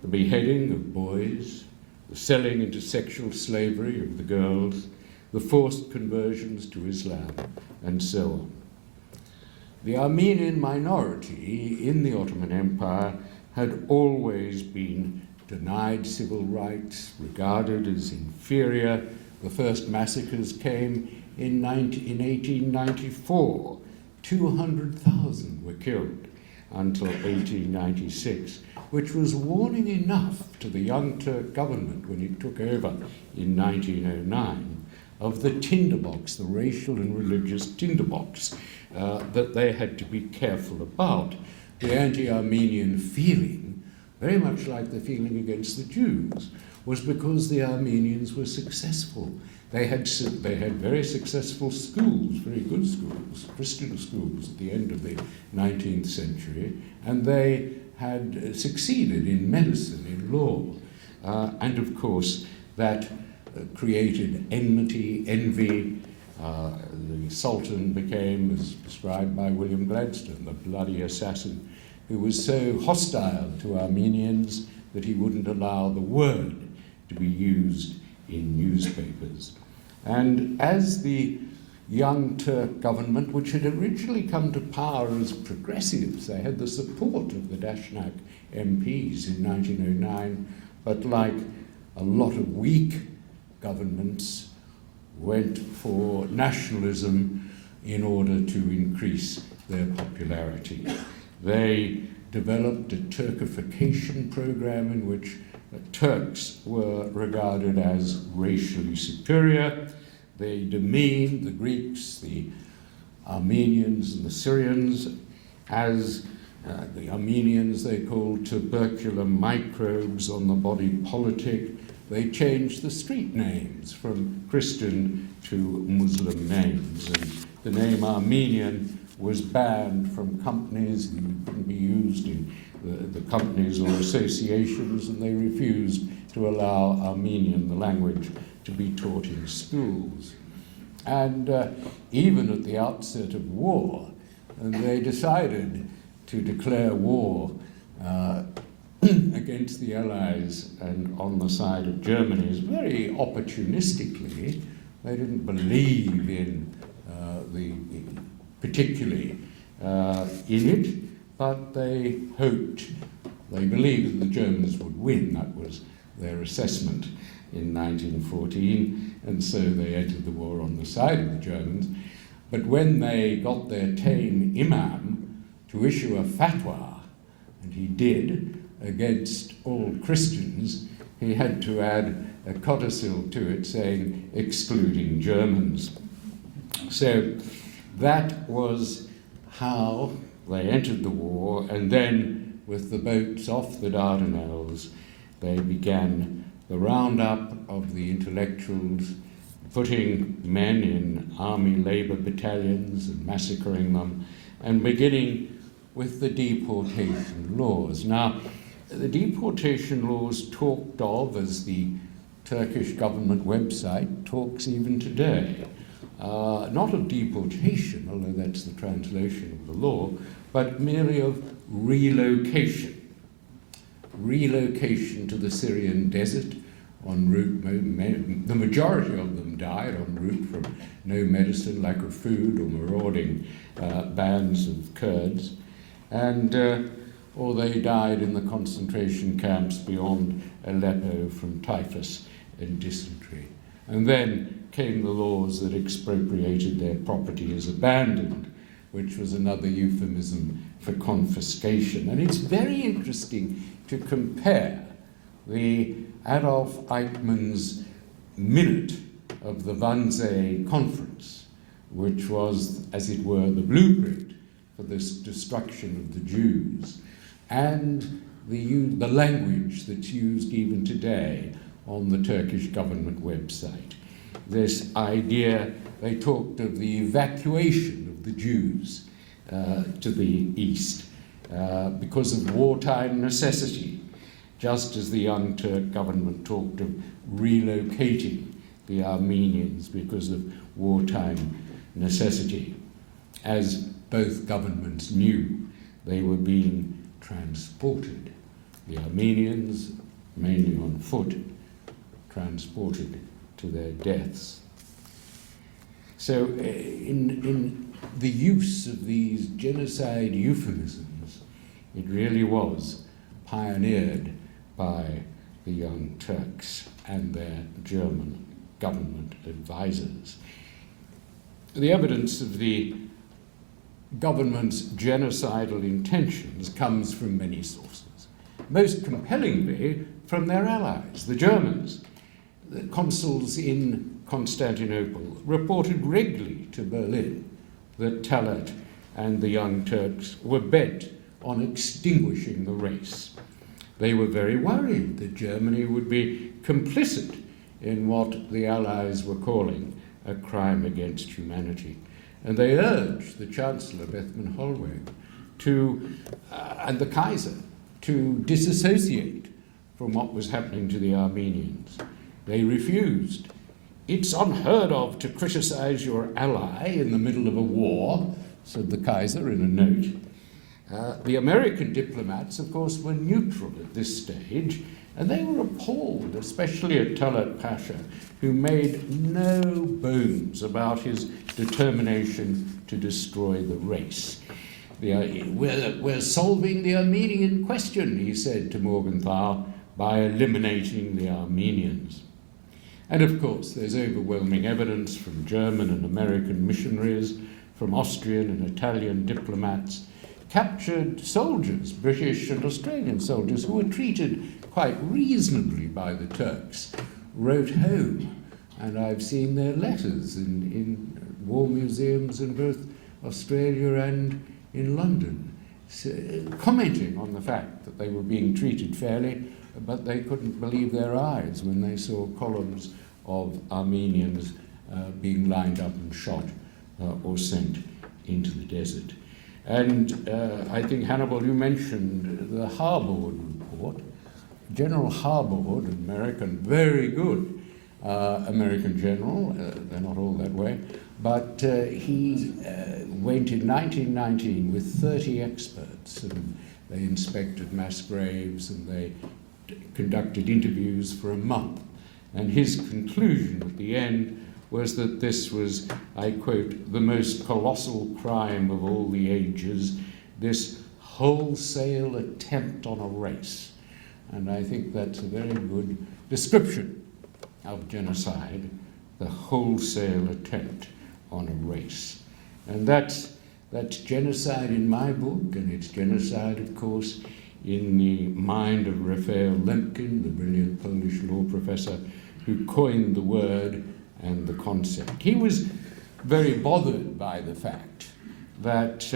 the beheading of boys, the selling into sexual slavery of the girls, the forced conversions to Islam, and so on. The Armenian minority in the Ottoman Empire had always been denied civil rights, regarded as inferior. The first massacres came in 1894. 200,000 were killed until 1896, which was warning enough to the Young Turk government when it took over in 1909 of the tinderbox, the racial and religious tinderbox, that they had to be careful about. The anti-Armenian feeling, very much like the feeling against the Jews, was because the Armenians were successful. They had very successful schools, very good schools, Christian schools at the end of the 19th century, and they had succeeded in medicine, in law, and of course that created enmity, envy. The Sultan became, as described by William Gladstone, the bloody assassin who was so hostile to Armenians that he wouldn't allow the word to be used in newspapers. And as the Young Turk government, which had originally come to power as progressives, they had the support of the Dashnak MPs in 1909, but like a lot of weak governments, went for nationalism in order to increase their popularity. They developed a Turkification program in which Turks were regarded as racially superior. They demeaned the Greeks, the Armenians, and the Syrians as the Armenians they called tubercular microbes on the body politic. They changed the street names from Christian to Muslim names, and the name Armenian was banned from companies and couldn't be used in the companies or associations, and they refused to allow Armenian, the language, to be taught in schools. And even at the outset of war, and they decided to declare war against the Allies and on the side of Germany is very opportunistically. They didn't believe in particularly in it, but they hoped, they believed that the Germans would win. That was their assessment in 1914, and so they entered the war on the side of the Germans. But when they got their tame imam to issue a fatwa, and he did, against all Christians, he had to add a codicil to it saying excluding Germans. So that was how they entered the war, and then with the boats off the Dardanelles, they began the roundup of the intellectuals, putting men in army labor battalions and massacring them, and beginning with the deportation laws. Now, the deportation laws talked of, as the Turkish government website talks even today, not of deportation, although that's the translation of the law, but merely of relocation. Relocation to the Syrian desert en route. The majority of them died en route from no medicine, lack of food, or marauding bands of Kurds, or they died in the concentration camps beyond Aleppo from typhus and dysentery. And then came the laws that expropriated their property as abandoned, which was another euphemism for confiscation. And it's very interesting to compare the Adolf Eichmann's minute of the Wannsee Conference, which was, as it were, the blueprint for this destruction of the Jews, and the language that's used even today on the Turkish government website. This idea, they talked of the evacuation of the Jews to the east because of wartime necessity, just as the Young Turk government talked of relocating the Armenians because of wartime necessity. As both governments knew, they were being transported. The Armenians, mainly on foot, transported to their deaths. So in the use of these genocide euphemisms, it really was pioneered by the Young Turks and their German government advisors. The evidence of the government's genocidal intentions comes from many sources, most compellingly from their allies, the Germans. The consuls in Constantinople reported regularly to Berlin that Talat and the Young Turks were bent on extinguishing the race. They were very worried that Germany would be complicit in what the Allies were calling a crime against humanity. And they urged the Chancellor, Bethmann Hollweg, and the Kaiser to disassociate from what was happening to the Armenians. They refused. It's unheard of to criticize your ally in the middle of a war, said the Kaiser in a note. The American diplomats, of course, were neutral at this stage, and they were appalled, especially at Talat Pasha, who made no bones about his determination to destroy the race. We're solving the Armenian question, he said to Morgenthau, by eliminating the Armenians. And of course, there's overwhelming evidence from German and American missionaries, from Austrian and Italian diplomats, captured soldiers, British and Australian soldiers, who were treated quite reasonably by the Turks, wrote home. And I've seen their letters in war museums in both Australia and in London, commenting on the fact that they were being treated fairly, but they couldn't believe their eyes when they saw columns of Armenians being lined up and shot or sent into the desert. And I think, Hannibal, you mentioned the Harbord report. General Harbord, an American, very good American general, they're not all that way, but he went in 1919 with 30 experts, and they inspected mass graves and they conducted interviews for a month. And his conclusion at the end was that this was, I quote, the most colossal crime of all the ages, this wholesale attempt on a race. And I think that's a very good description of genocide, the wholesale attempt on a race. And that's genocide in my book, and it's genocide, of course, in the mind of Raphael Lemkin, the brilliant Polish law professor who coined the word and the concept. He was very bothered by the fact that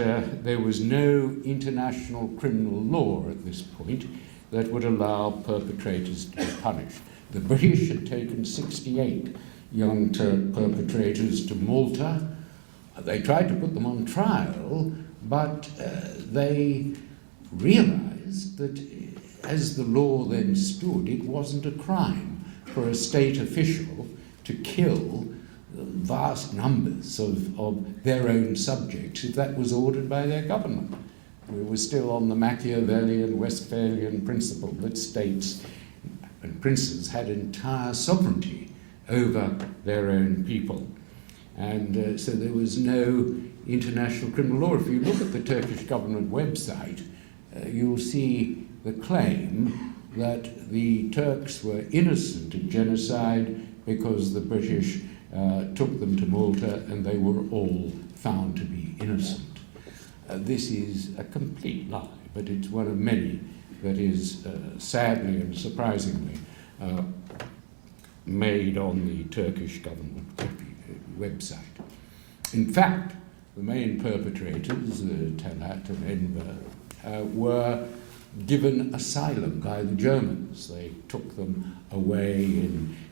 there was no international criminal law at this point that would allow perpetrators to be punished. The British had taken 68 young Turk perpetrators to Malta. They tried to put them on trial, but they realized that as the law then stood, it wasn't a crime for a state official to kill vast numbers of their own subjects if that was ordered by their government. We were still on the Machiavellian Westphalian principle that states and princes had entire sovereignty over their own people. And so there was no international criminal law. If you look at the Turkish government website, you'll see the claim that the Turks were innocent of genocide because the British took them to Malta and they were all found to be innocent. This is a complete lie, but it's one of many that is sadly and surprisingly made on the Turkish government website. In fact, the main perpetrators, Talat and Enver, were given asylum by the Germans. They took them away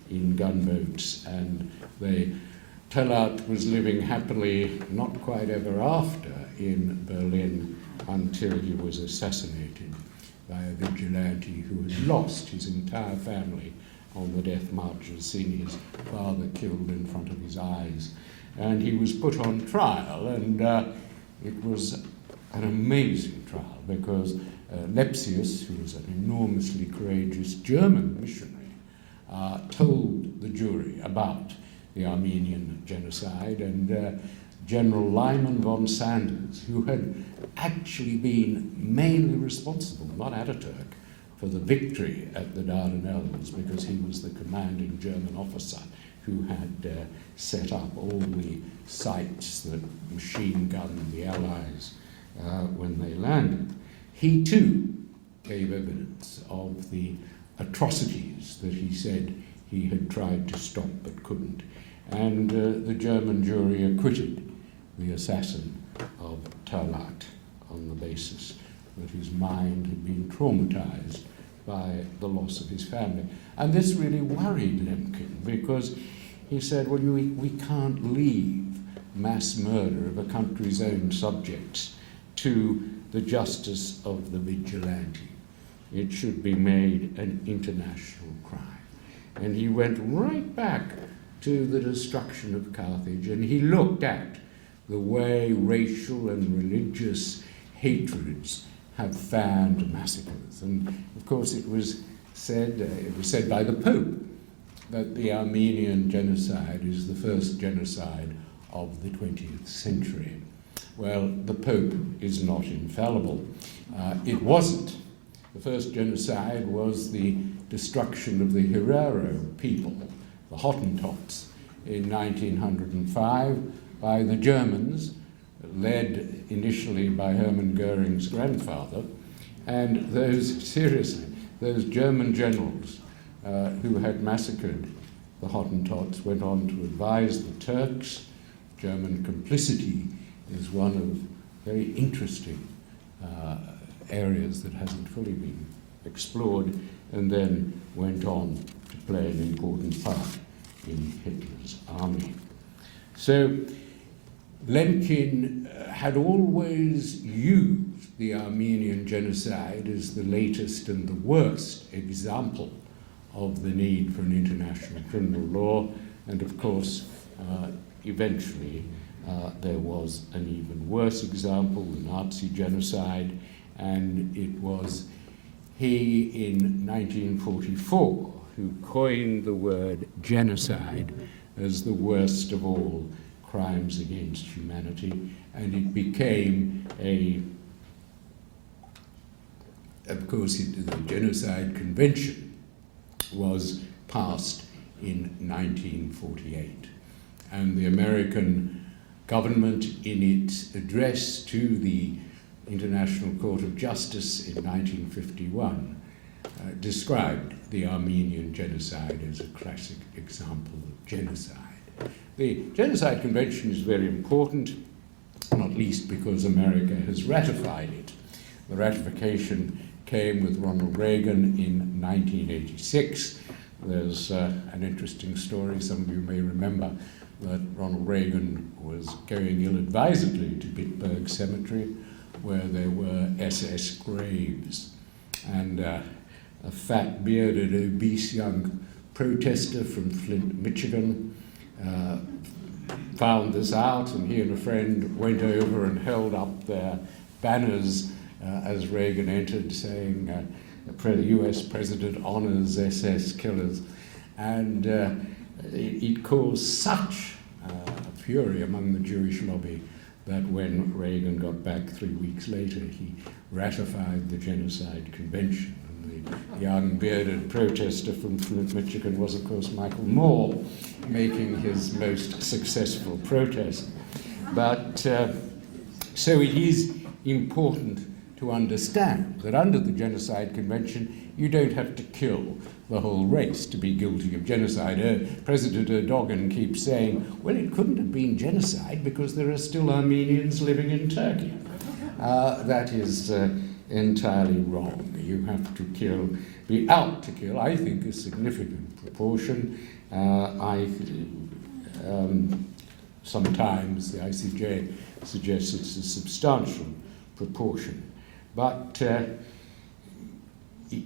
in gunboats, and Talat was living happily, not quite ever after, in Berlin until he was assassinated by a vigilante who had lost his entire family on the death marches, seen his father killed in front of his eyes. And he was put on trial, and it was an amazing trial because Lepsius, who was an enormously courageous German missionary, told the jury about the Armenian genocide, and General Lyman von Sanders, who had actually been mainly responsible, not Ataturk, for the victory at the Dardanelles, because he was the commanding German officer who had set up all the sites that machine gunned the Allies when they landed. He too gave evidence of the atrocities that he said he had tried to stop but couldn't. And the German jury acquitted the assassin of Talat on the basis that his mind had been traumatized by the loss of his family. And this really worried Lemkin, because he said, well, we can't leave mass murder of a country's own subjects to the justice of the vigilante. It should be made an international crime. And he went right back to the destruction of Carthage, and he looked at the way racial and religious hatreds have fanned massacres. And of course it was said by the Pope that the Armenian genocide is the first genocide of the 20th century. Well, the Pope is not infallible. It wasn't. The first genocide was the destruction of the Herero people, the Hottentots, in 1905 by the Germans, led initially by Hermann Goering's grandfather. And those German generals who had massacred the Hottentots went on to advise the Turks. German complicity is one of very interesting areas that hasn't fully been explored, and then went on to play an important part in Hitler's army. So Lemkin had always used the Armenian genocide as the latest and the worst example of the need for an international criminal law, and of course, eventually, there was an even worse example, the Nazi genocide, and it was he in 1944 who coined the word genocide as the worst of all crimes against humanity, and it became of course, the Genocide Convention was passed in 1948, and the American government, in its address to the International Court of Justice in 1951, described the Armenian genocide as a classic example of genocide. The Genocide Convention is very important, not least because America has ratified it. The ratification came with Ronald Reagan in 1986. There's an interesting story, some of you may remember, that Ronald Reagan was going ill-advisedly to Bitburg Cemetery, where there were SS graves. And a fat, bearded, obese young protester from Flint, Michigan, found this out, and he and a friend went over and held up their banners as Reagan entered, saying, the US president honors SS killers. And it caused such fury among the Jewish lobby that when Reagan got back 3 weeks later, he ratified the Genocide Convention. And the young bearded protester from Flint, Michigan was, of course, Michael Moore, making his most successful protest. But so it is important to understand that under the Genocide Convention, you don't have to kill the whole race to be guilty of genocide. President Erdogan keeps saying, well, it couldn't have been genocide because there are still Armenians living in Turkey. That is entirely wrong. You have to be out to kill, I think, a significant proportion. Sometimes the ICJ suggests it's a substantial proportion. But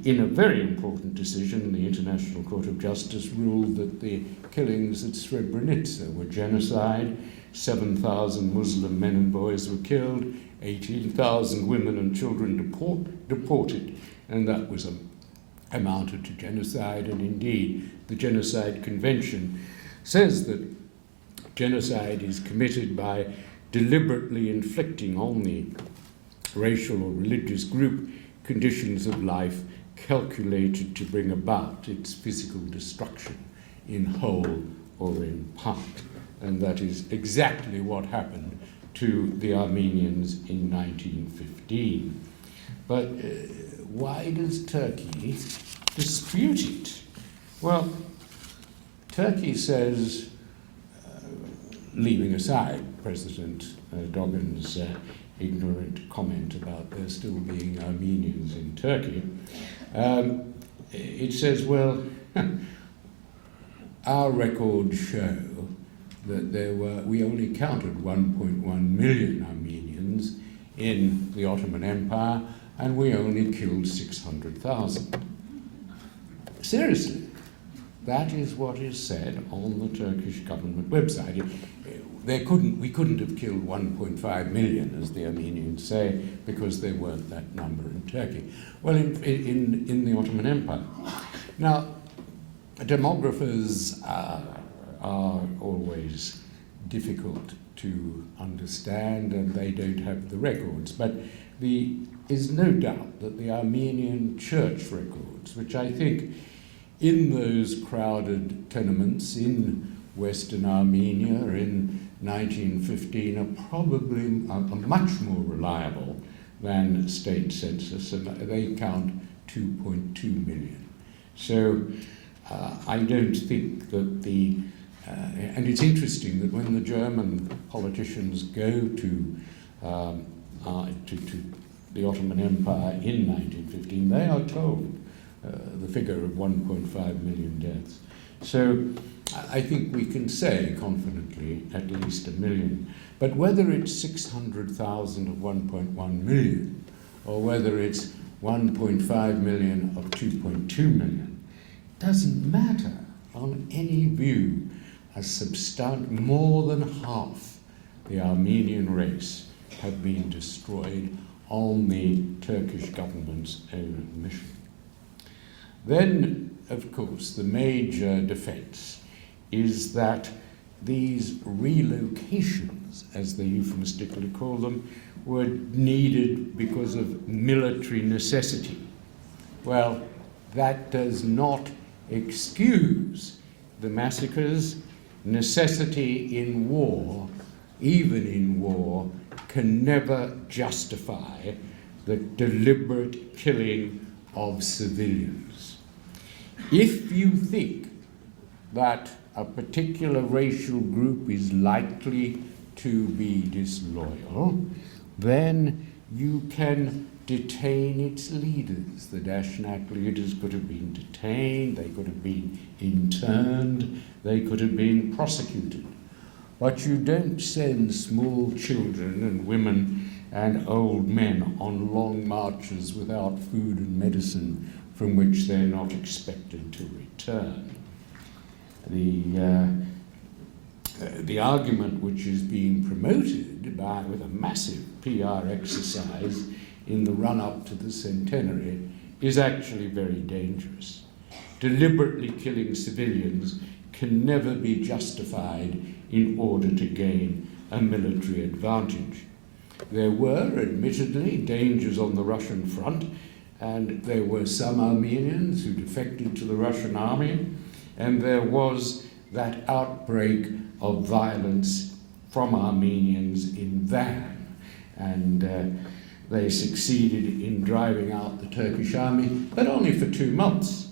in a very important decision, the International Court of Justice ruled that the killings at Srebrenica were genocide. 7,000 Muslim men and boys were killed, 18,000 women and children deported, and that was amounted to genocide. And indeed, the Genocide Convention says that genocide is committed by deliberately inflicting on the racial or religious group conditions of life calculated to bring about its physical destruction in whole or in part. And that is exactly what happened to the Armenians in 1915. But why does Turkey dispute it? Well, Turkey says, leaving aside President Erdogan's ignorant comment about there still being Armenians in Turkey, it says, well, our records show that we only counted 1.1 million Armenians in the Ottoman Empire, and we only killed 600,000. Seriously, that is what is said on the Turkish government website. We couldn't have killed 1.5 million, as the Armenians say, because there weren't that number in Turkey. Well, in the Ottoman Empire. Now, demographers are always difficult to understand, and they don't have the records. But there is no doubt that the Armenian church records, which I think in those crowded tenements in Western Armenia in 1915 are probably much more reliable than state census, and they count 2.2 million. So I don't think that and it's interesting that when the German politicians go to the Ottoman Empire in 1915, they are told the figure of 1.5 million deaths. So I think we can say confidently at least 1 million. But whether it's 600,000 of 1.1 million, or whether it's 1.5 million of 2.2 million, doesn't matter on any view. More than half the Armenian race have been destroyed on the Turkish government's own admission. Then, of course, the major defense is that these relocations, as they euphemistically call them, were needed because of military necessity. Well, that does not excuse the massacres. Necessity in war, even in war, can never justify the deliberate killing of civilians. If you think that a particular racial group is likely to be disloyal, then you can detain its leaders. The Dashnak leaders could have been detained, they could have been interned, they could have been prosecuted. But you don't send small children and women and old men on long marches without food and medicine from which they're not expected to return. The argument which is being promoted with a massive PR exercise in the run-up to the centenary is actually very dangerous. Deliberately killing civilians can never be justified in order to gain a military advantage. There were, admittedly, dangers on the Russian front, and there were some Armenians who defected to the Russian army, and there was that outbreak of violence from Armenians in Van, and they succeeded in driving out the Turkish army, but only for 2 months.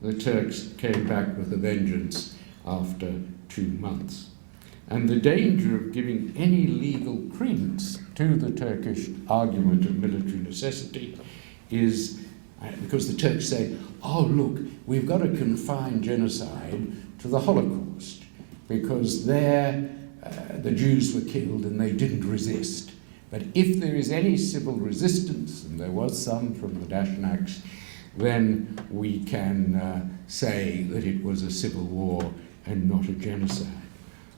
The Turks came back with a vengeance after 2 months. And the danger of giving any legal credence to the Turkish argument of military necessity is because the Turks say, oh, look, we've got to confine genocide to the Holocaust because there the Jews were killed and they didn't resist. But if there is any civil resistance, and there was some from the Dashnaks, then we can say that it was a civil war and not a genocide.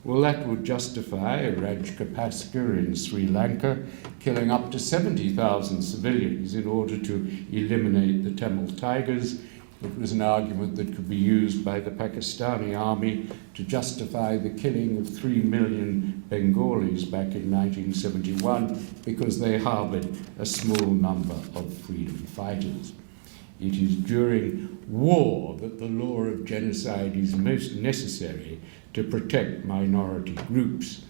Well, that would justify Rajapaksa in Sri Lanka killing up to 70,000 civilians in order to eliminate the Tamil Tigers. It was an argument that could be used by the Pakistani army to justify the killing of 3 million Bengalis back in 1971 because they harbored a small number of freedom fighters. It is during war that the law of genocide is most necessary to protect minority groups.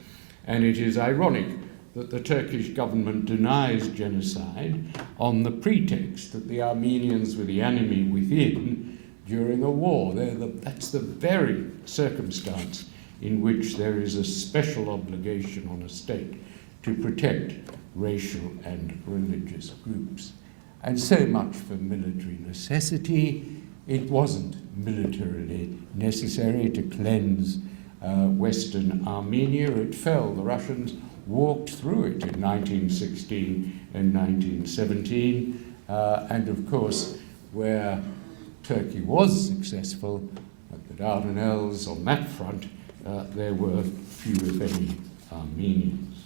And it is ironic that the Turkish government denies genocide on the pretext that the Armenians were the enemy within during a war. That's the very circumstance in which there is a special obligation on a state to protect racial and religious groups. And so much for military necessity. It wasn't militarily necessary to cleanse Western Armenia. It fell. The Russians walked through it in 1916 and 1917. And of course, where Turkey was successful, at the Dardanelles on that front, there were few, if any, Armenians.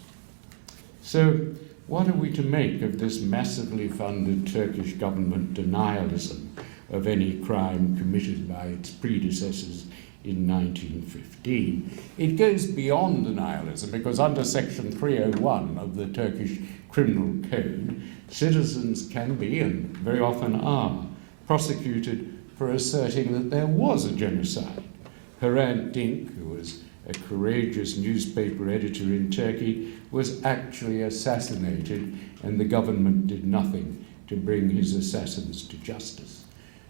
So what are we to make of this massively funded Turkish government denialism of any crime committed by its predecessors in 1915? It goes beyond denialism because under Section 301 of the Turkish Criminal Code, citizens can be, and very often are, prosecuted for asserting that there was a genocide. Hrant Dink, who was a courageous newspaper editor in Turkey, was actually assassinated, and the government did nothing to bring his assassins to justice.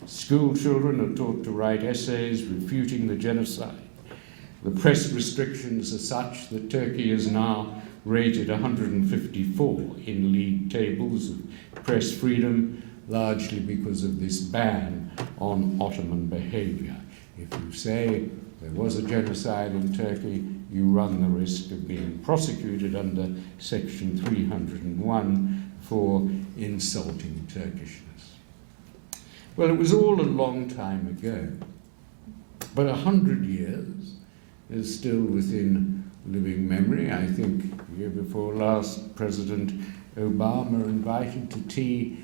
School children are taught to write essays refuting the genocide. The press restrictions are such that Turkey is now rated 154 in league tables of press freedom, largely because of this ban on Ottoman behavior. If you say there was a genocide in Turkey, you run the risk of being prosecuted under Section 301 for insulting Turkishness. Well, it was all a long time ago. But 100 years is still within living memory. I think the year before last, President Obama invited to tea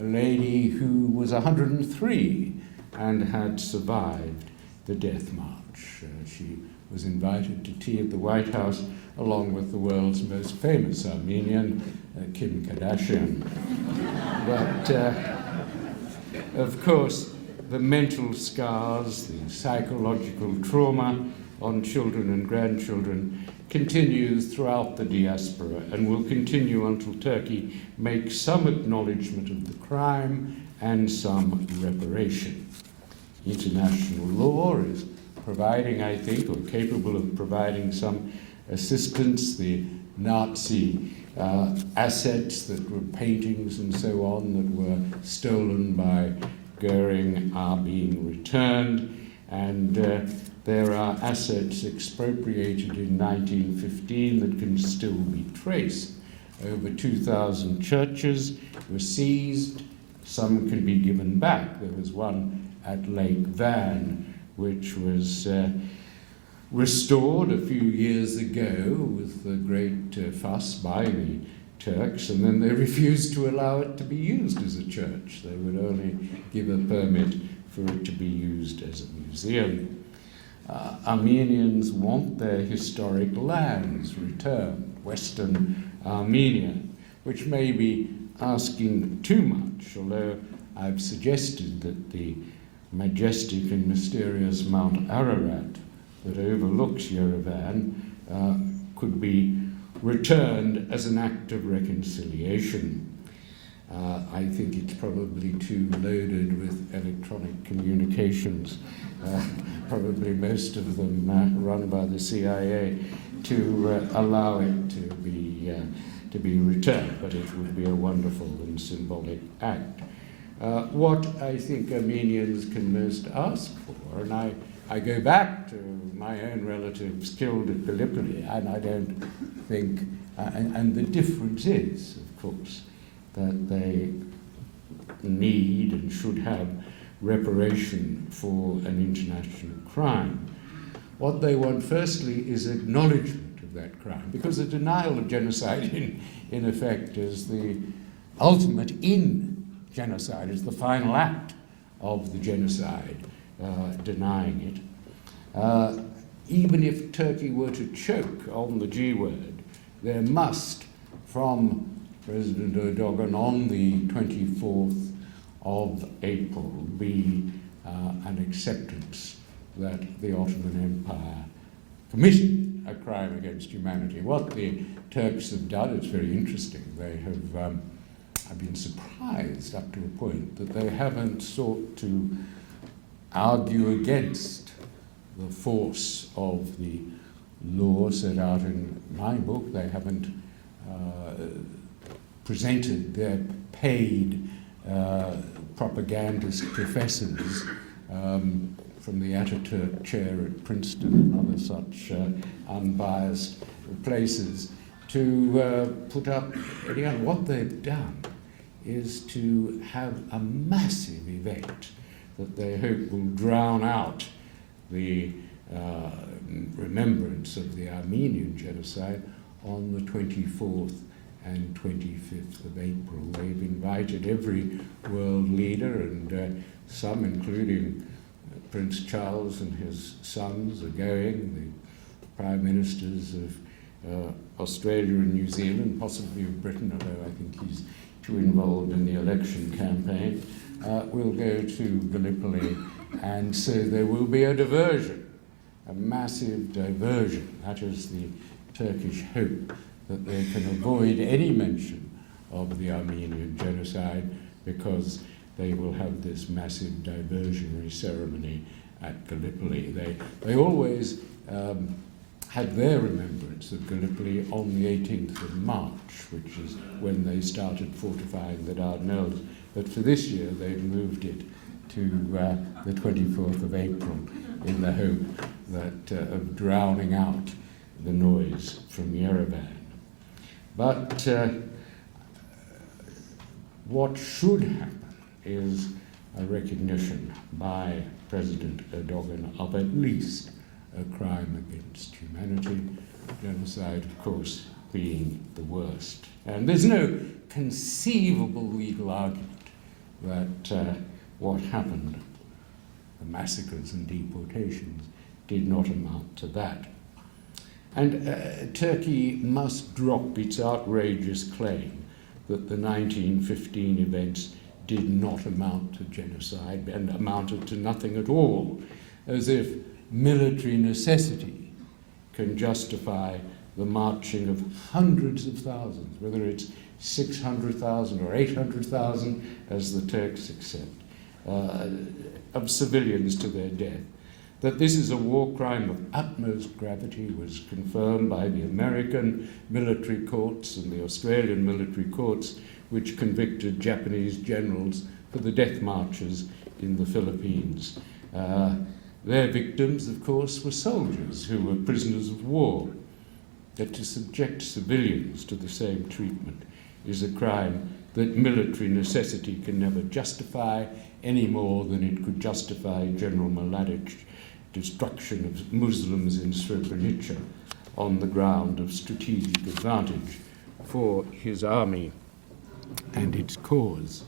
a lady who was 103 and had survived the death march. She was invited to tea at the White House along with the world's most famous Armenian, Kim Kardashian. But, of course, the mental scars, the psychological trauma on children and grandchildren continues throughout the diaspora and will continue until Turkey makes some acknowledgement of the crime and some reparation. International law is providing, I think, or capable of providing some assistance. The Nazi assets that were paintings and so on that were stolen by Goering are being returned, and there are assets expropriated in 1915 that can still be traced. Over 2,000 churches were seized. Some can be given back. There was one at Lake Van, which was restored a few years ago with a great fuss by the Turks, and then they refused to allow it to be used as a church. They would only give a permit for it to be used as a museum. Armenians want their historic lands returned, Western Armenia, which may be asking too much, although I've suggested that the majestic and mysterious Mount Ararat that overlooks Yerevan could be returned as an act of reconciliation. I think it's probably too loaded with electronic communications, probably most of them run by the CIA, to allow it to be returned, but it would be a wonderful and symbolic act. What I think Armenians can most ask for, and I go back to my own relatives killed at Gallipoli, and I don't think, and the difference is, of course, that they need and should have reparation for an international crime. What they want, firstly, is acknowledgement of that crime, because the denial of genocide, in effect, is the ultimate in genocide, is the final act of the genocide, denying it. Even if Turkey were to choke on the G word, there must, from President Erdogan on the 24th of April, be an acceptance that the Ottoman Empire committed a crime against humanity. What the Turks have done is very interesting. They have, I've been surprised up to a point that they haven't sought to argue against the force of the law set out in my book. They haven't presented their paid propagandist professors from the Ataturk chair at Princeton and other such unbiased places to put up any other. What they've done is to have a massive event that they hope will drown out the remembrance of the Armenian genocide on the 24th and 25th of April. They've invited every world leader, and some, including Prince Charles and his sons, are going, the prime ministers of Australia and New Zealand, possibly of Britain, although I think he's too involved in the election campaign, will go to Gallipoli, and so there will be a diversion, a massive diversion. That is the Turkish hope, that they can avoid any mention of the Armenian genocide because they will have this massive diversionary ceremony at Gallipoli. They always had their remembrance of Gallipoli on the 18th of March, which is when they started fortifying the Dardanelles. But for this year, they've moved it to the 24th of April in the hope that of drowning out the noise from Yerevan. But what should happen is a recognition by President Erdogan of at least a crime against humanity, genocide, of course, being the worst. And there's no conceivable legal argument that what happened, the massacres and deportations, did not amount to that. And Turkey must drop its outrageous claim that the 1915 events did not amount to genocide and amounted to nothing at all, as if military necessity can justify the marching of hundreds of thousands, whether it's 600,000 or 800,000, as the Turks accept, of civilians to their death. That this is a war crime of utmost gravity was confirmed by the American military courts and the Australian military courts, which convicted Japanese generals for the death marches in the Philippines. Their victims, of course, were soldiers who were prisoners of war. That to subject civilians to the same treatment is a crime that military necessity can never justify, any more than it could justify General Mladic's destruction of Muslims in Srebrenica on the ground of strategic advantage for his army and its cause.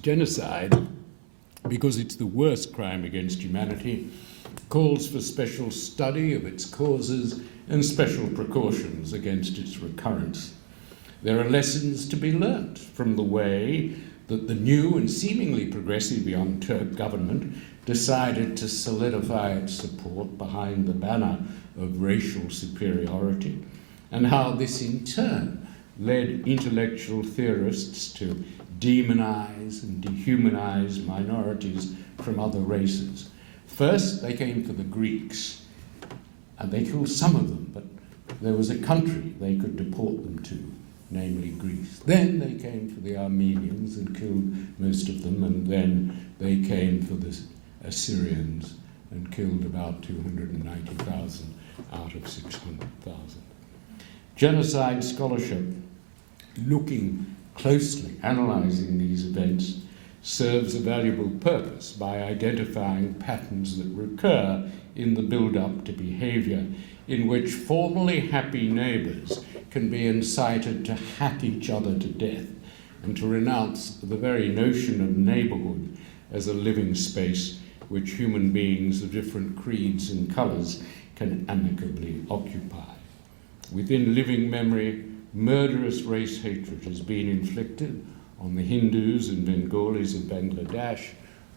Genocide, because it's the worst crime against humanity, calls for special study of its causes and special precautions against its recurrence. There are lessons to be learnt from the way that the new and seemingly progressive Young Turk government decided to solidify its support behind the banner of racial superiority, and how this in turn led intellectual theorists to demonize and dehumanize minorities from other races. First, they came for the Greeks, and they killed some of them, but there was a country they could deport them to, namely Greece. Then they came for the Armenians and killed most of them, and then they came for the Assyrians and killed about 290,000 out of 600,000. Genocide scholarship, looking closely, analysing these events, serves a valuable purpose by identifying patterns that recur in the build-up to behaviour in which formerly happy neighbours can be incited to hack each other to death and to renounce the very notion of neighbourhood as a living space which human beings of different creeds and colours can amicably occupy. Within living memory, murderous race hatred has been inflicted on the Hindus and Bengalis of Bangladesh,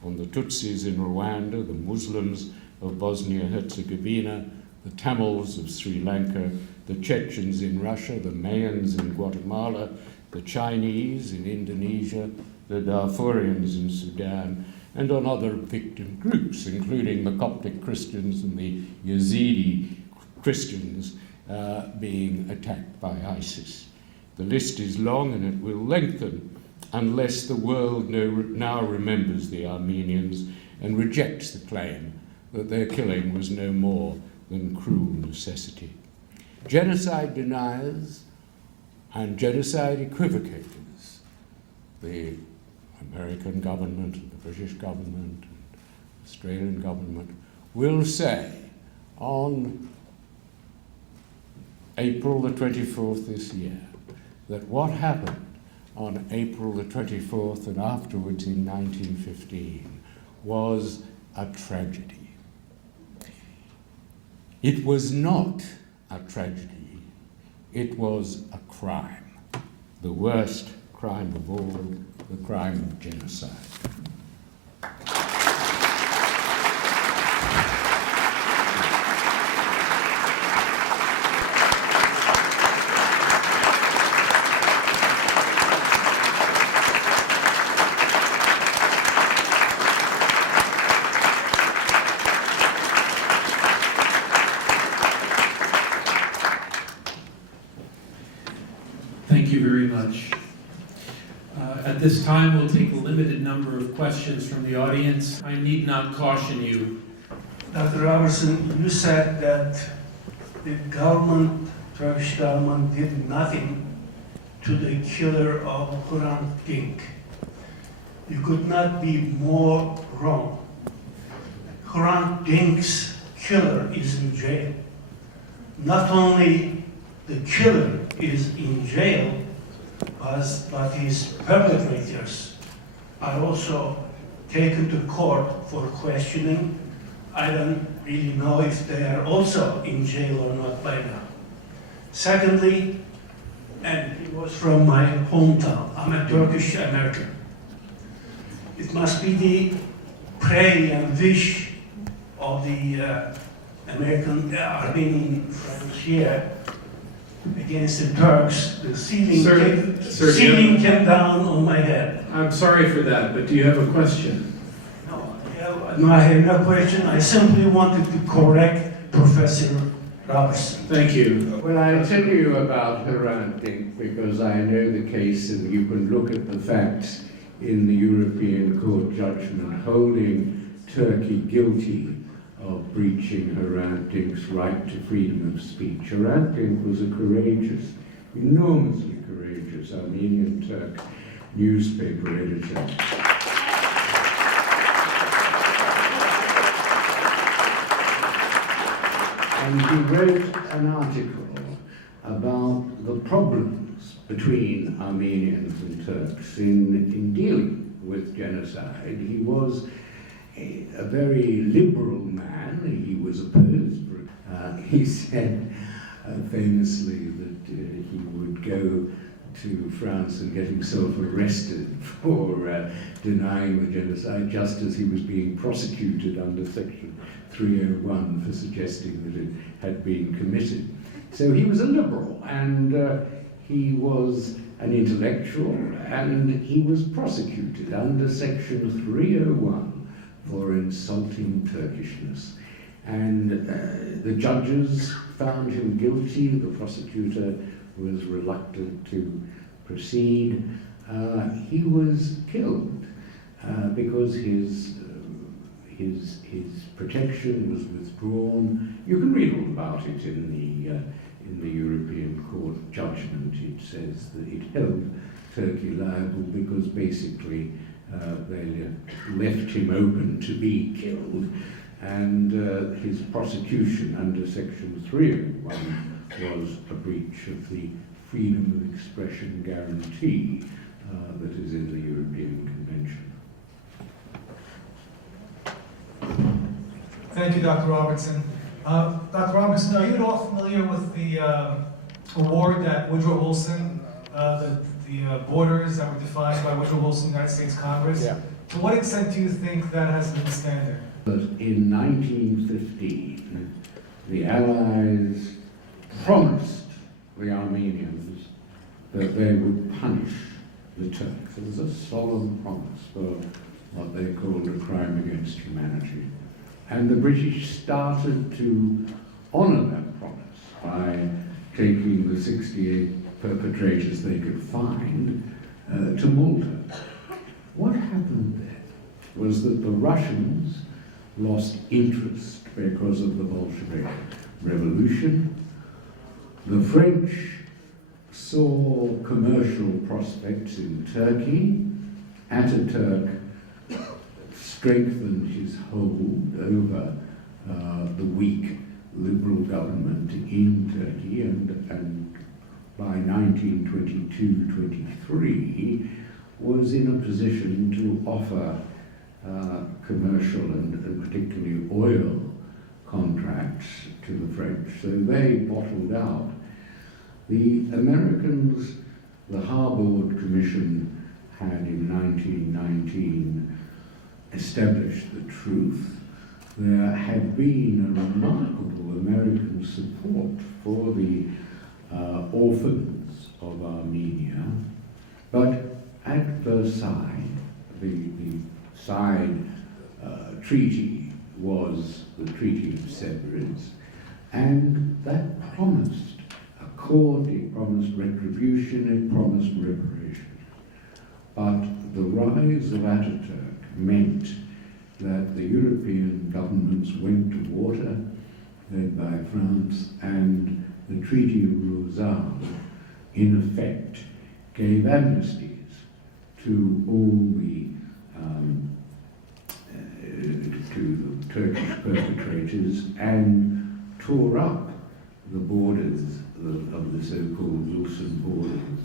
on the Tutsis in Rwanda, the Muslims of Bosnia-Herzegovina, the Tamils of Sri Lanka, the Chechens in Russia, the Mayans in Guatemala, the Chinese in Indonesia, the Darfurians in Sudan, and on other victim groups, including the Coptic Christians and the Yazidi Christians being attacked by ISIS. The list is long and it will lengthen unless the world now remembers the Armenians and rejects the claim that their killing was no more than cruel necessity. Genocide deniers and genocide equivocators, the American government and the British government and the Australian government, will say on April the 24th this year that what happened on April the 24th and afterwards in 1915 was a tragedy. It was not a tragedy, it was a crime, the worst crime of all, the crime of genocide. Thank you very much. At this time, we'll take a limited number of questions from the audience. I need not caution you. Dr. Robertson, you said that the government, Turkish government, did nothing to the killer of Hrant Dink. You could not be more wrong. Hrant Dink's killer is in jail. Not only the killer is in jail, but his perpetrators are also taken to court for questioning. I don't really know if they are also in jail or not by now. Secondly, and he was from my hometown, I'm a Turkish American. It must be the prayer and wish of the Armenian friends here against the Turks. The ceiling came down on my head. I'm sorry for that, but do you have a question? No, I have no question. I simply wanted to correct Professor Robertson. Thank you. Well, I'll tell you about Hrant Dink because I know the case, and you can look at the facts in the European Court judgment holding Turkey guilty of breaching Hrant Dink's right to freedom of speech. Hrant Dink was a courageous, enormously courageous Armenian Turk newspaper editor. And he wrote an article about the problems between Armenians and Turks in dealing with genocide. He was a very liberal man. He was opposed. He said famously that he would go to France and get himself arrested for denying the genocide, just as he was being prosecuted under Section 301 for suggesting that it had been committed. So he was a liberal, and he was an intellectual, and he was prosecuted under Section 301 for insulting Turkishness. And the judges found him guilty. The prosecutor was reluctant to proceed. He was killed because his protection was withdrawn. You can read all about it in the European Court judgment. It says that it held Turkey liable because basically they left him open to be killed, and his prosecution under Section 301 was a breach of the freedom of expression guarantee that is in the European Convention. Thank you, Dr. Robertson. Dr. Robertson, are you at all familiar with the award that Woodrow Wilson, the borders that were defined by Woodrow Wilson, United States Congress? Yeah. To what extent do you think that has been the standard? But in 1915, the Allies promised the Armenians that they would punish the Turks. It was a solemn promise for what they called a crime against humanity. And the British started to honor that promise by taking the 68 perpetrators they could find to Malta. What happened there was that the Russians lost interest because of the Bolshevik Revolution. The French saw commercial prospects in Turkey. Ataturk strengthened his hold over the weak liberal government in Turkey, and by 1922-23 was in a position to offer commercial and particularly oil contracts to the French. So they bottled out. The Americans, the Harbord Commission had in 1919 established the truth. There had been a remarkable American support for the orphans of Armenia, but at Versailles, the side treaty was the Treaty of Sevres, and that promised accord, it promised retribution, it promised reparation. But the rise of Ataturk meant that the European governments went to water, led by France, and the Treaty of Lausanne, in effect, gave amnesties to all the Turkish perpetrators and tore up the borders of the so-called Lawson borders,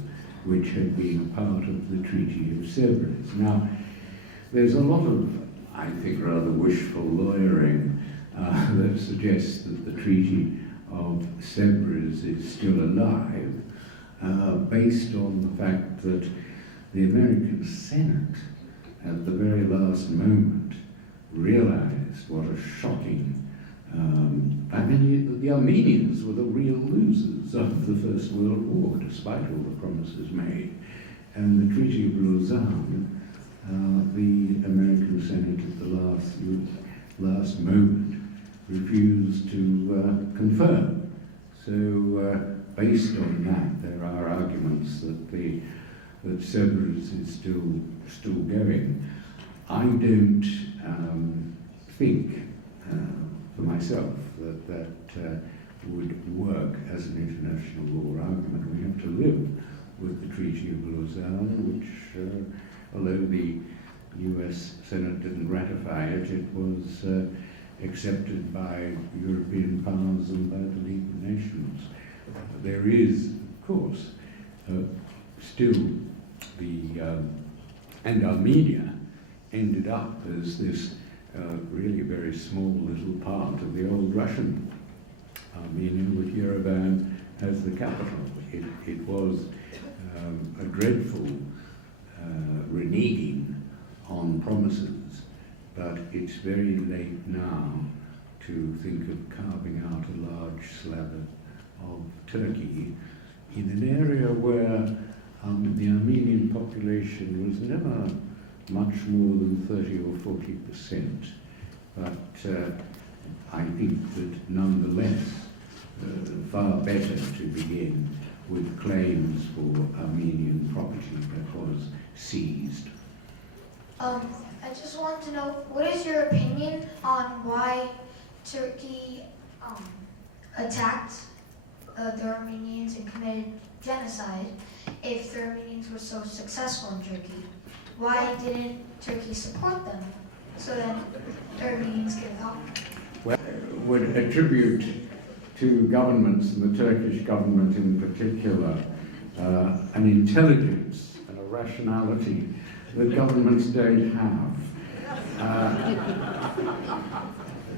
which had been part of the Treaty of Sevres. Now, there's a lot of, I think, rather wishful lawyering that suggests that the Treaty of Sevres is still alive, based on the fact that the American Senate, at the very last moment, realized what a shocking the Armenians were the real losers of the First World War, despite all the promises made. And the Treaty of Lausanne, the American Senate at the last moment refused to confirm. So, based on that, there are arguments that Sevres is still going. I don't think, for myself, that would work as an international law argument. We have to live with the Treaty of Lausanne, which, although the US Senate didn't ratify it, it was accepted by European powers and by the League of Nations. There is, of course, still and Armenia ended up as this really very small little part of the old Russian Armenia, with Yerevan as the capital. It was a dreadful reneging on promises, but it's very late now to think of carving out a large slab of Turkey in an area where the Armenian population was never much more than 30 or 40%, but I think that nonetheless far better to begin with claims for Armenian property that was seized. I just want to know, what is your opinion on why Turkey attacked the Armenians and committed genocide if the Armenians were so successful in Turkey? Why didn't Turkey support them so that the Armenians could help? Well, I would attribute to governments, and the Turkish government in particular, an intelligence and a rationality that governments don't have.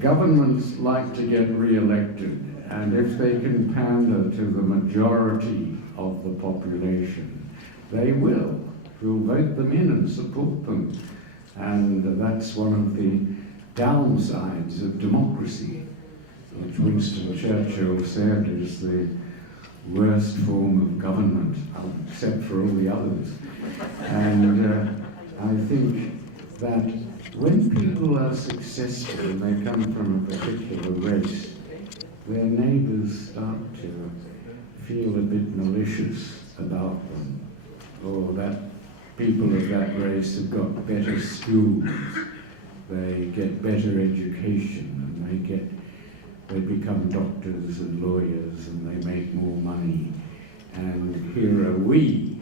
Governments like to get re-elected, and if they can pander to the majority of the population, they will. We'll vote them in and support them. And that's one of the downsides of democracy, which Winston Churchill said is the worst form of government, except for all the others. And I think that when people are successful and they come from a particular race, their neighbours start to feel a bit malicious about them, or that people of that race have got better schools, they get better education, and they become doctors and lawyers, and they make more money. And here are we,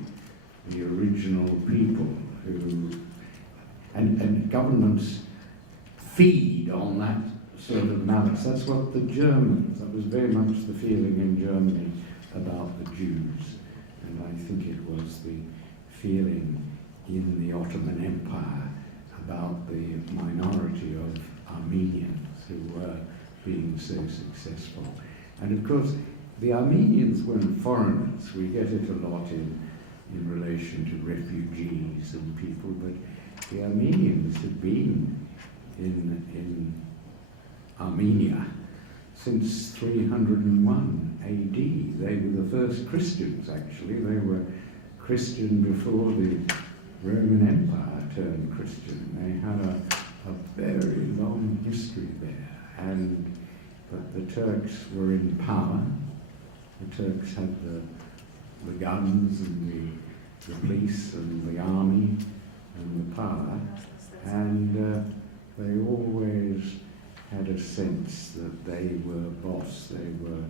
the original people, who and governments feed on that sort of malice. That's what the Germans, that was very much the feeling in Germany about the Jews, and I think it was the feeling in the Ottoman Empire about the minority of Armenians who were being so successful. And of course, the Armenians weren't foreigners. We get it a lot in relation to refugees and people, but the Armenians had been in Armenia since 301 AD. They were the first Christians, actually. They were Christian before the Roman Empire turned Christian. They had a very long history there, but the Turks were in power. The Turks had the guns and the police and the army and the power, and they always had a sense that they were boss, they were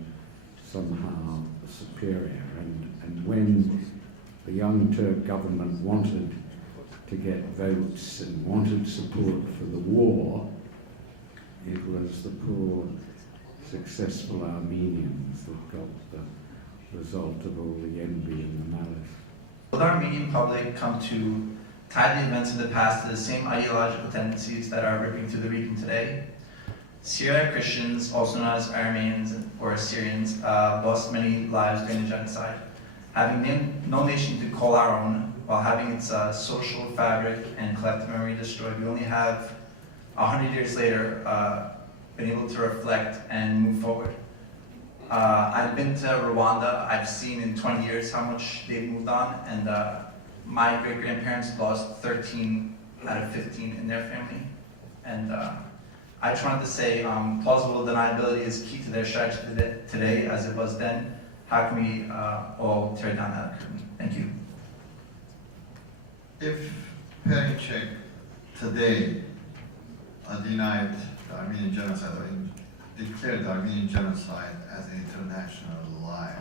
somehow superior, and when the Young Turk government wanted to get votes and wanted support for the war, it was the poor, successful Armenians that got the result of all the envy and the malice. Will the Armenian public come to tie the events of the past to the same ideological tendencies that are ripping through the region today? Syriac Christians, also known as Armenians or Assyrians, lost many lives during the genocide. Having no nation to call our own, while having its social fabric and collective memory destroyed, we only have 100 years later been able to reflect and move forward. I've been to Rwanda. I've seen in 20 years how much they've moved on, and my great-grandparents lost 13 out of 15 in their family. And I just wanted to say plausible deniability is key to their strategy today as it was then. How can we all tear down that curtain? Thank you. If Perinçek today denied the Armenian genocide or declared the Armenian genocide as an international lie,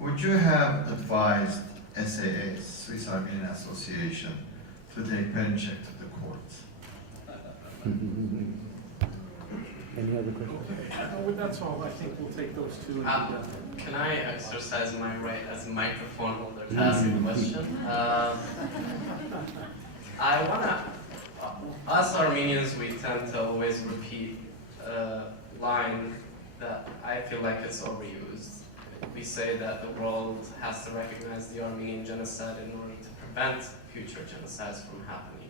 would you have advised SAA, Swiss Armenian Association, to take Perinçek to the courts? Any other questions? That's all. I think we'll take those two. Can I exercise my right as a microphone holder to ask a question? I wanna, us Armenians, we tend to always repeat a line that I feel like it's overused. We say that the world has to recognize the Armenian genocide in order to prevent future genocides from happening.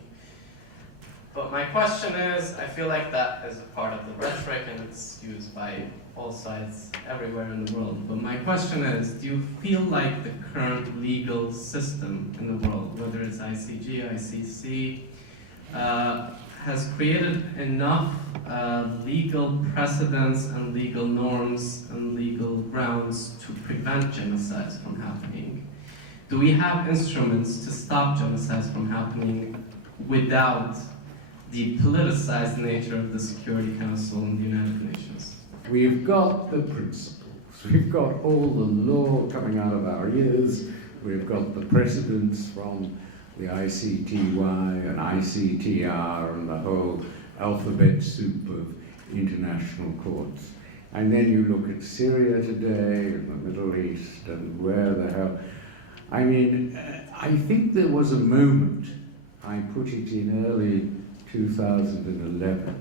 But my question is, I feel like that is a part of the rhetoric and it's used by all sides everywhere in the world. But my question is, do you feel like the current legal system in the world, whether it's ICG, ICC, has created enough legal precedents and legal norms and legal grounds to prevent genocides from happening? Do we have instruments to stop genocides from happening without the politicized nature of the Security Council and the United Nations? We've got the principles. We've got all the law coming out of our ears. We've got the precedents from the ICTY and ICTR and the whole alphabet soup of international courts. And then you look at Syria today and the Middle East and where the hell. I mean, I think there was a moment, I put it in early 2011,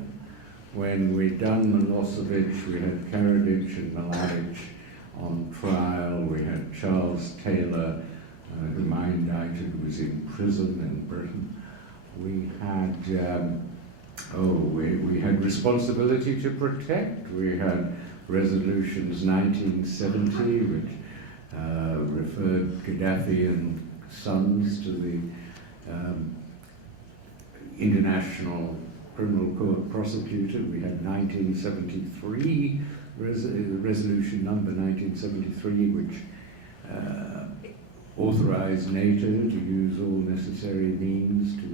when we'd done Milosevic, we had Karadzic and Mladic on trial, we had Charles Taylor, whom I indicted, was in prison in Britain. We had, we had responsibility to protect. We had resolutions 1970, which referred Gaddafi and sons to the International Criminal Court prosecutor. We had 1973, resolution number 1973, which authorized NATO to use all necessary means to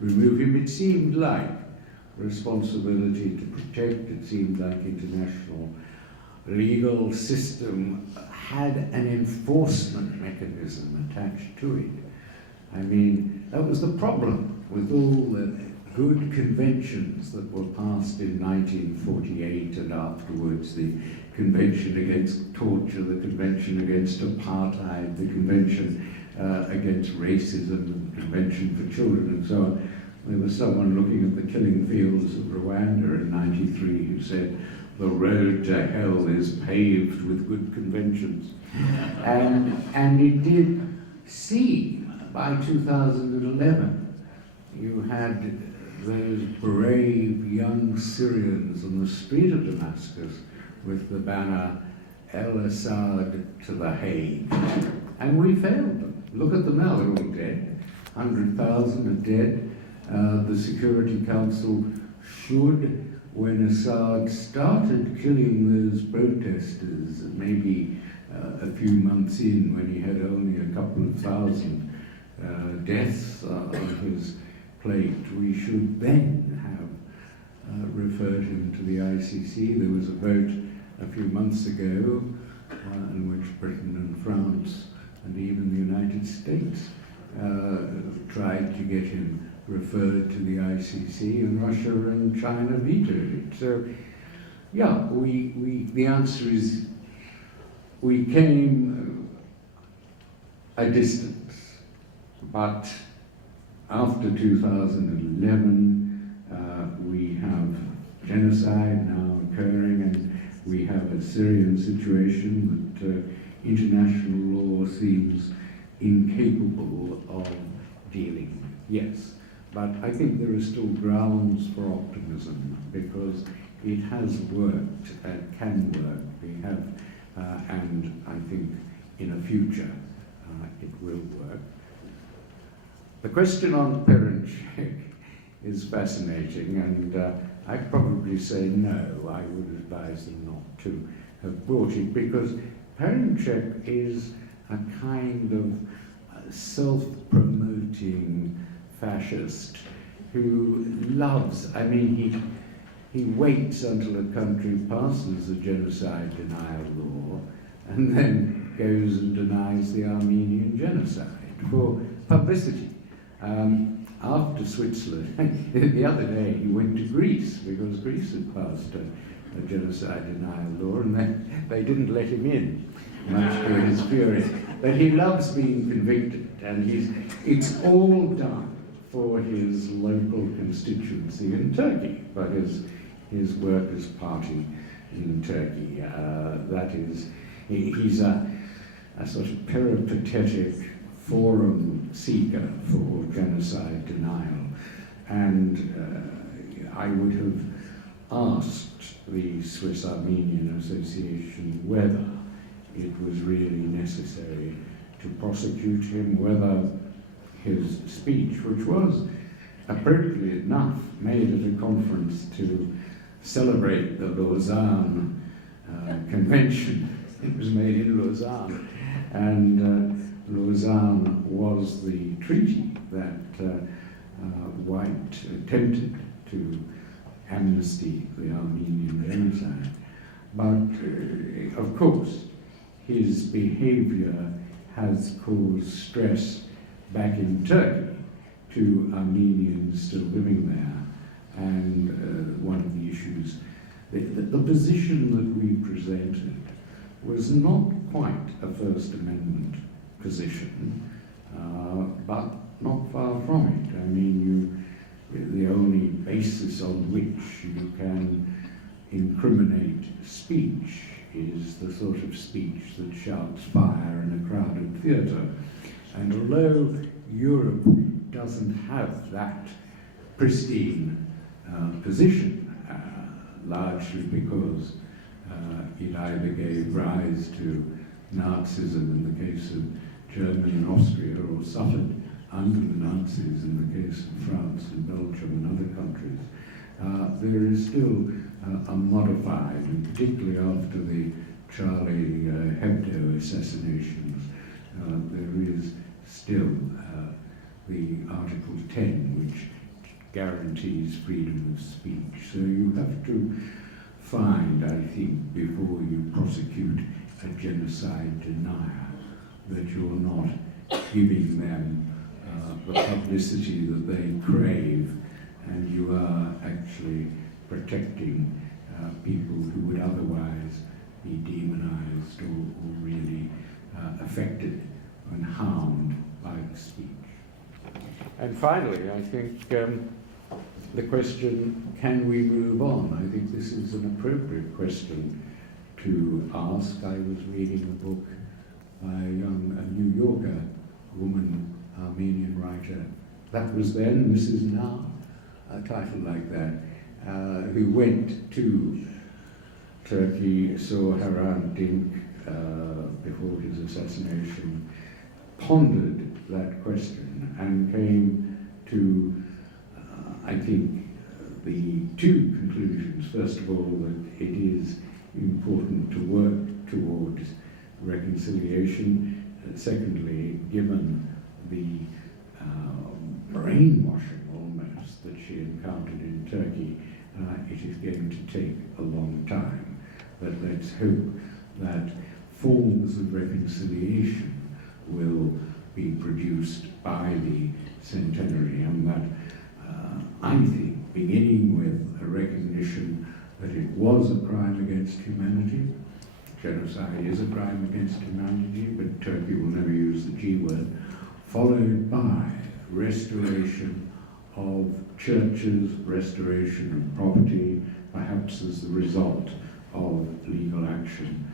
remove him. It seemed like responsibility to protect. It seemed like international legal system had an enforcement mechanism attached to it. I mean, that was the problem with all the good conventions that were passed in 1948 and afterwards, the Convention Against Torture, the Convention Against Apartheid, the Convention Against Racism, the Convention for Children, and so on. There was someone looking at the killing fields of Rwanda in '93 who said, "The road to hell is paved with good conventions." And it did see, by 2011, you had those brave young Syrians on the street of Damascus with the banner, "El-Assad to the Hague." And we failed them. Look at them now, they're all dead. 100,000 are dead. The Security Council should, when Assad started killing those protesters, maybe a few months in, when he had only a couple of thousand deaths on his plate, we should then have referred him to the ICC. There was a vote a few months ago in which Britain and France and even the United States tried to get him referred to the ICC, and Russia and China vetoed it. So, yeah, the answer is we came a distance, but after 2011, we have genocide now occurring, and we have a Syrian situation that international law seems incapable of dealing with. Yes, but I think there are still grounds for optimism because it has worked and can work. We have, and I think in a future it will work. The question on parent check is fascinating, and I'd probably say no. I would advise them not to have brought it because parent check is a kind of self-promoting fascist who loves, I mean, he waits until a country passes a genocide denial law and then goes and denies the Armenian genocide for publicity. After Switzerland, the other day he went to Greece because Greece had passed a genocide denial law and then they didn't let him in, much to his fury. But he loves being convicted, and it's all done for his local constituency in Turkey, for his Workers' Party in Turkey. That is, he's a sort of peripatetic forum seeker for genocide denial. And I would have asked the Swiss Armenian Association whether it was really necessary to prosecute him, whether his speech, which was appropriately enough made at a conference to celebrate the Lausanne Convention. It was made in Lausanne, and Lausanne was the treaty that White attempted to amnesty the Armenian genocide. But of course, his behavior has caused stress back in Turkey to Armenians still living there. And one of the issues, the position that we presented was not quite a First Amendment position, but not far from it. I mean, the only basis on which you can incriminate speech is the sort of speech that shouts fire in a crowded theatre. And although Europe doesn't have that pristine position, largely because it either gave rise to Nazism in the case of Germany and Austria, or suffered under the Nazis in the case of France and Belgium and other countries, there is still a modified, and particularly after the Charlie Hebdo assassinations, there is still the Article 10, which guarantees freedom of speech. So you have to find, I think, before you prosecute a genocide denier, that you're not giving them the publicity that they crave, and you are actually protecting people who would otherwise be demonized or really affected and harmed by the speech. And finally, I think the question, can we move on? I think this is an appropriate question to ask. I was reading a book by a New Yorker woman, Armenian writer. That was then, this is now, a title like that, who went to Turkey, saw Hrant Dink before his assassination, pondered that question, and came to, I think, the two conclusions. First of all, that it is important to work towards reconciliation. Secondly, given the brainwashing almost that she encountered in Turkey, it is going to take a long time. But let's hope that forms of reconciliation will be produced by the centenary, and that I think, beginning with a recognition that it was a crime against humanity. Genocide is a crime against humanity, but Turkey will never use the G word, followed by restoration of churches, restoration of property, perhaps as the result of legal action.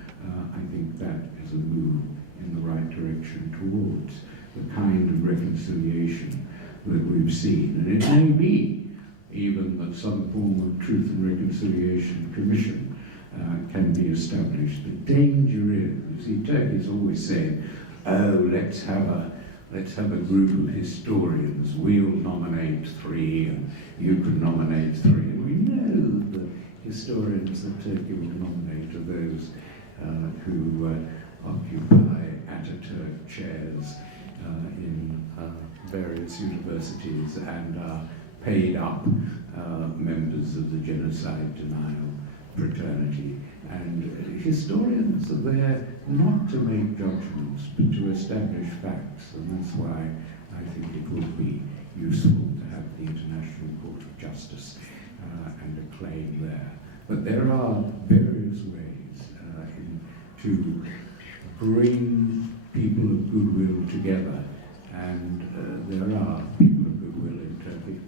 I think that is a move in the right direction towards the kind of reconciliation that we've seen. And it may be even that some form of Truth and Reconciliation Commission can be established. The danger is, you see, Turkey's always said, oh, let's have a group of historians. We'll nominate 3, and you can nominate 3. And we know the historians that Turkey will nominate are those who occupy Ataturk chairs in various universities and are paid up members of the genocide denial fraternity. And historians are there not to make judgments, but to establish facts, and that's why I think it would be useful to have the International Court of Justice and a claim there. But there are various ways to bring people of goodwill together, and there are people of goodwill in Turkey.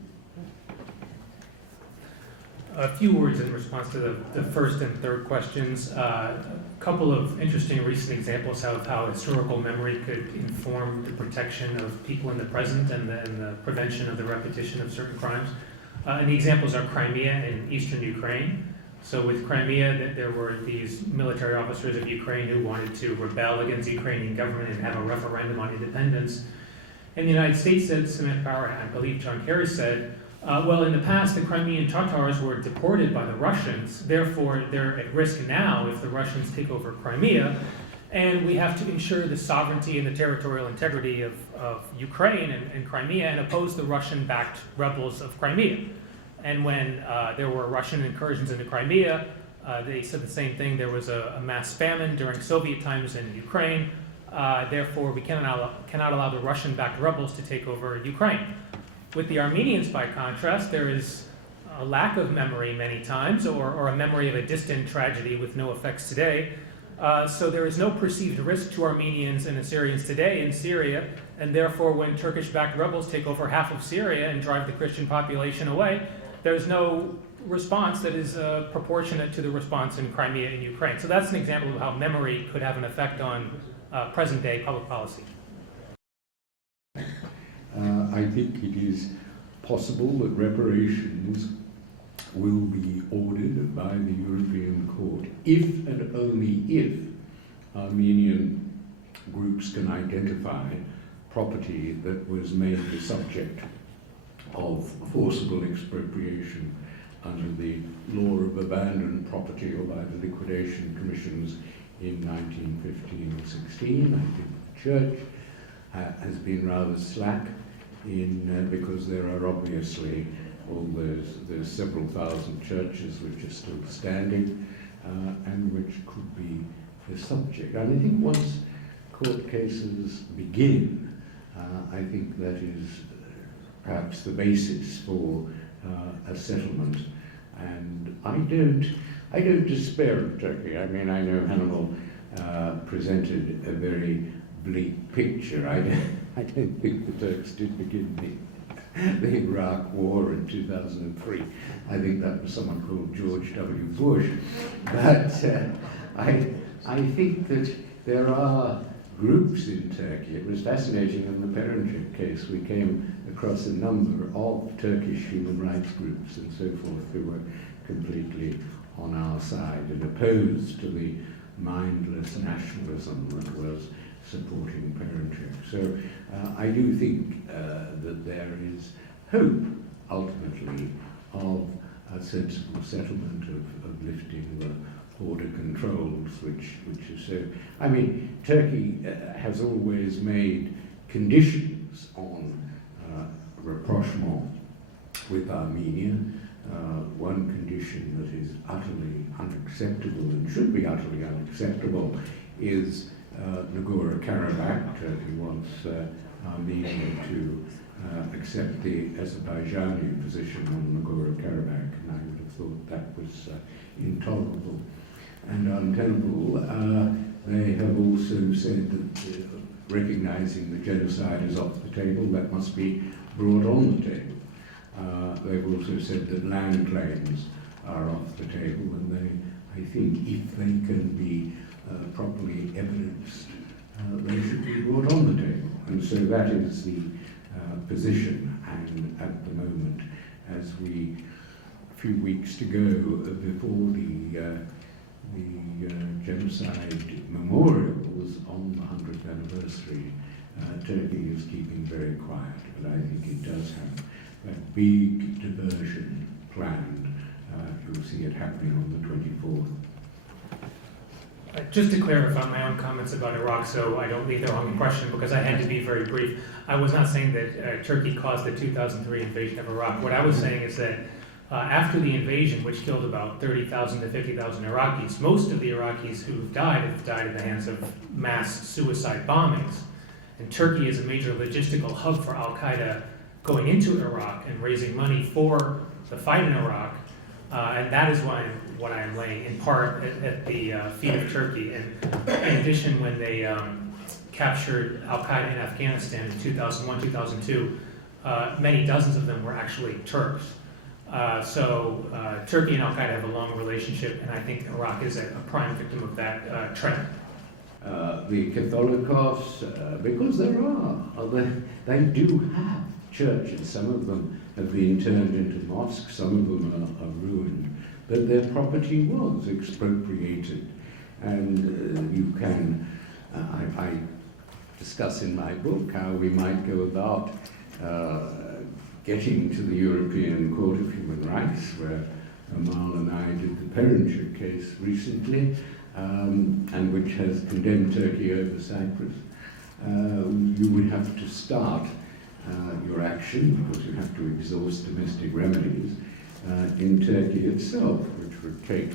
A few words in response to the first and third questions. A couple of interesting recent examples of how historical memory could inform the protection of people in the present and the prevention of the repetition of certain crimes. And the examples are Crimea and eastern Ukraine. So with Crimea, there were these military officers of Ukraine who wanted to rebel against the Ukrainian government and have a referendum on independence. And the United States said, Samantha Power, and I believe John Kerry said, well, in the past, the Crimean Tatars were deported by the Russians. Therefore, they're at risk now if the Russians take over Crimea. And we have to ensure the sovereignty and the territorial integrity of Ukraine and Crimea and oppose the Russian-backed rebels of Crimea. And when there were Russian incursions into Crimea, they said the same thing. There was a mass famine during Soviet times in Ukraine. Therefore, we cannot allow the Russian-backed rebels to take over Ukraine. With the Armenians, by contrast, there is a lack of memory many times, or a memory of a distant tragedy with no effects today. So there is no perceived risk to Armenians and Assyrians today in Syria, and therefore when Turkish-backed rebels take over half of Syria and drive the Christian population away, there's no response that is proportionate to the response in Crimea and Ukraine. So that's an example of how memory could have an effect on present-day public policy. I think it is possible that reparations will be ordered by the European Court if and only if Armenian groups can identify property that was made the subject of forcible expropriation under the law of abandoned property or by the liquidation commissions in 1915 or 16. I think the church has been rather slack in because there are obviously there's several thousand churches which are still standing and which could be the subject. And I think once court cases begin, I think that is perhaps the basis for a settlement. And I don't despair of Turkey. I mean, I know Hannibal presented a very bleak picture. I don't think the Turks did begin the Iraq War in 2003. I think that was someone called George W. Bush. But I think that there are groups in Turkey. It was fascinating in the Perinçek case. We came across a number of Turkish human rights groups and so forth who were completely on our side and opposed to the mindless nationalism that was supporting Perinçek. So I do think that there is hope, ultimately, of a sensible settlement of lifting the border controls, which is so. I mean, Turkey has always made conditions on rapprochement with Armenia. One condition that is utterly unacceptable and should be utterly unacceptable is Nagorno-Karabakh. Turkey wants Armenia to accept the Azerbaijani position on Nagorno-Karabakh, and I would have thought that was intolerable and untenable. They have also said that recognizing the genocide is off the table, that must be brought on the table. They've also said that land claims are off the table, and I think if they can be properly evidenced, they should be brought on the table. And so that is the position, and at the moment, as we, a few weeks to go before the genocide memorials on the 100th anniversary, Turkey is keeping very quiet, but I think it does have that big diversion planned. You'll see it happening on the 24th. Just to clarify my own comments about Iraq, so I don't leave the wrong impression, because I had to be very brief. I was not saying that Turkey caused the 2003 invasion of Iraq. What I was saying is that after the invasion, which killed about 30,000 to 50,000 Iraqis, most of the Iraqis who have died at the hands of mass suicide bombings. And Turkey is a major logistical hub for Al-Qaeda going into Iraq and raising money for the fight in Iraq. And that is what I am laying in part at the feet of Turkey. And in addition, when they captured Al-Qaeda in Afghanistan in 2001, 2002, many dozens of them were actually Turks. So Turkey and Al-Qaeda have a long relationship, and I think Iraq is a prime victim of that trend. The Catholicos, because they do have churches. Some of them have been turned into mosques, some of them are ruined, but their property was expropriated. And you can, I discuss in my book how we might go about getting to the European Court of Human Rights, where Amal and I did the Perenchuk case recently, and which has condemned Turkey over Cyprus. You would have to start your action, because you have to exhaust domestic remedies, in Turkey itself, which would take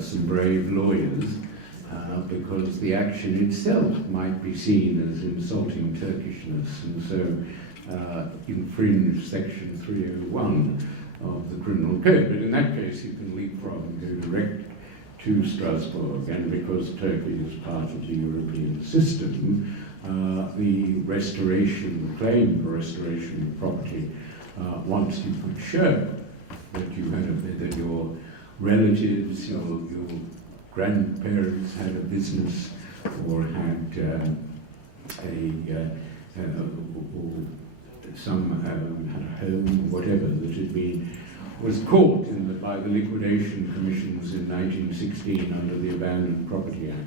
some brave lawyers, because the action itself might be seen as insulting Turkishness, and so infringe Section 301 of the Criminal Code. But in that case, you can leapfrog and go direct to Strasbourg, and because Turkey is part of the European system, the claim for restoration of property, once you could show that you had that your relatives, your grandparents had a business or had some had a home, whatever, that was caught by the liquidation commissions in 1916 under the Abandoned Property Act,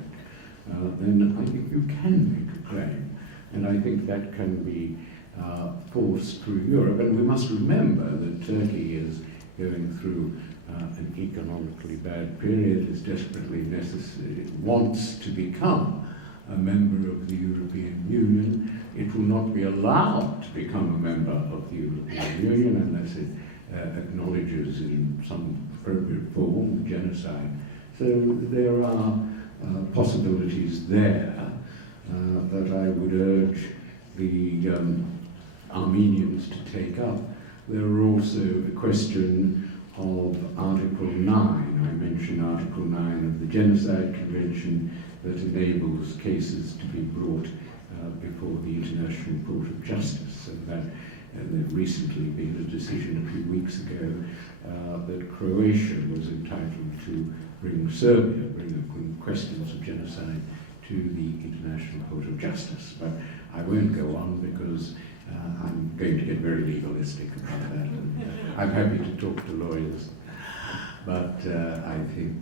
then I think you can make a claim, and I think that can be forced through Europe. And we must remember that Turkey is going through an economically bad period, is desperately necessary, wants to become a member of the European Union. It will not be allowed to become a member of the European Union unless it acknowledges in some appropriate form the genocide. So there are possibilities there that I would urge the Armenians to take up. There are also a question of Article 9. I mentioned Article 9 of the Genocide Convention that enables cases to be brought before the International Court of Justice. And that there's recently been a decision a few weeks ago that Croatia was entitled to bring questions of genocide to the International Court of Justice. But I won't go on because I'm going to get very legalistic about that. And, I'm happy to talk to lawyers. But I think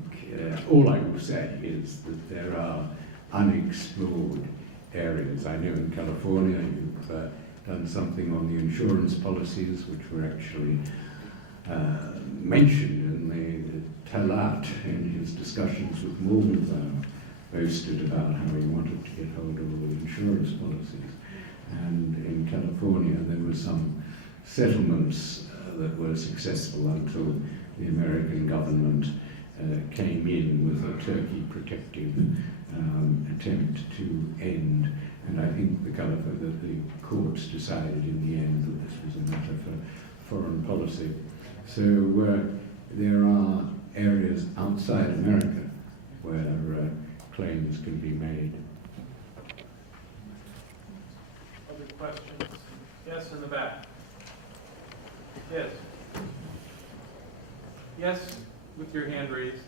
all I will say is that there are unexplored areas. I know in California you've done something on the insurance policies, which were actually mentioned in the Talat in his discussions with Morgenthau, boasted about how he wanted to get hold of all the insurance policies. And in California there were some settlements that were successful until the American government came in with a Turkey protective attempt to end. And I think the courts decided in the end that this was a matter for foreign policy. So there are areas outside America where claims can be made. Other questions? Yes, in the back. Yes. Yes, with your hand raised.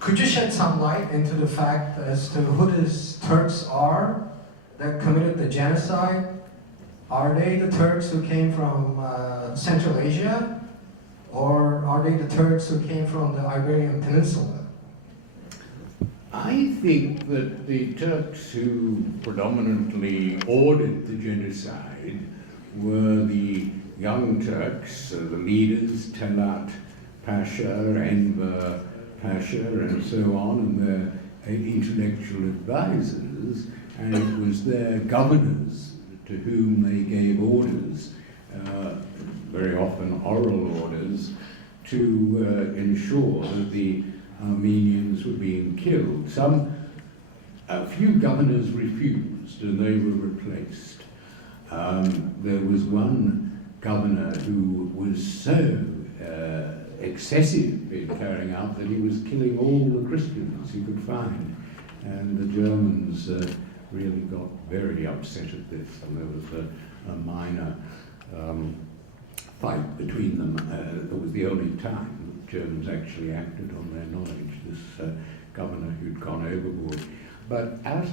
Could you shed some light into the fact as to who these Turks are that committed the genocide? Are they the Turks who came from Central Asia, or are they the Turks who came from the Iberian Peninsula? I think that the Turks who predominantly ordered the genocide were the young Turks, the leaders, Talat Pasha, Enver Pasha, and so on, and their intellectual advisors, and it was their governors to whom they gave orders, very often oral orders, to ensure that the Armenians were being killed. A few governors refused, and they were replaced. There was one governor who was so excessive in carrying out that he was killing all the Christians he could find, and the Germans really got very upset at this, and there was a minor fight between them. It was the only time that Germans actually acted on their knowledge, this governor who'd gone overboard. But at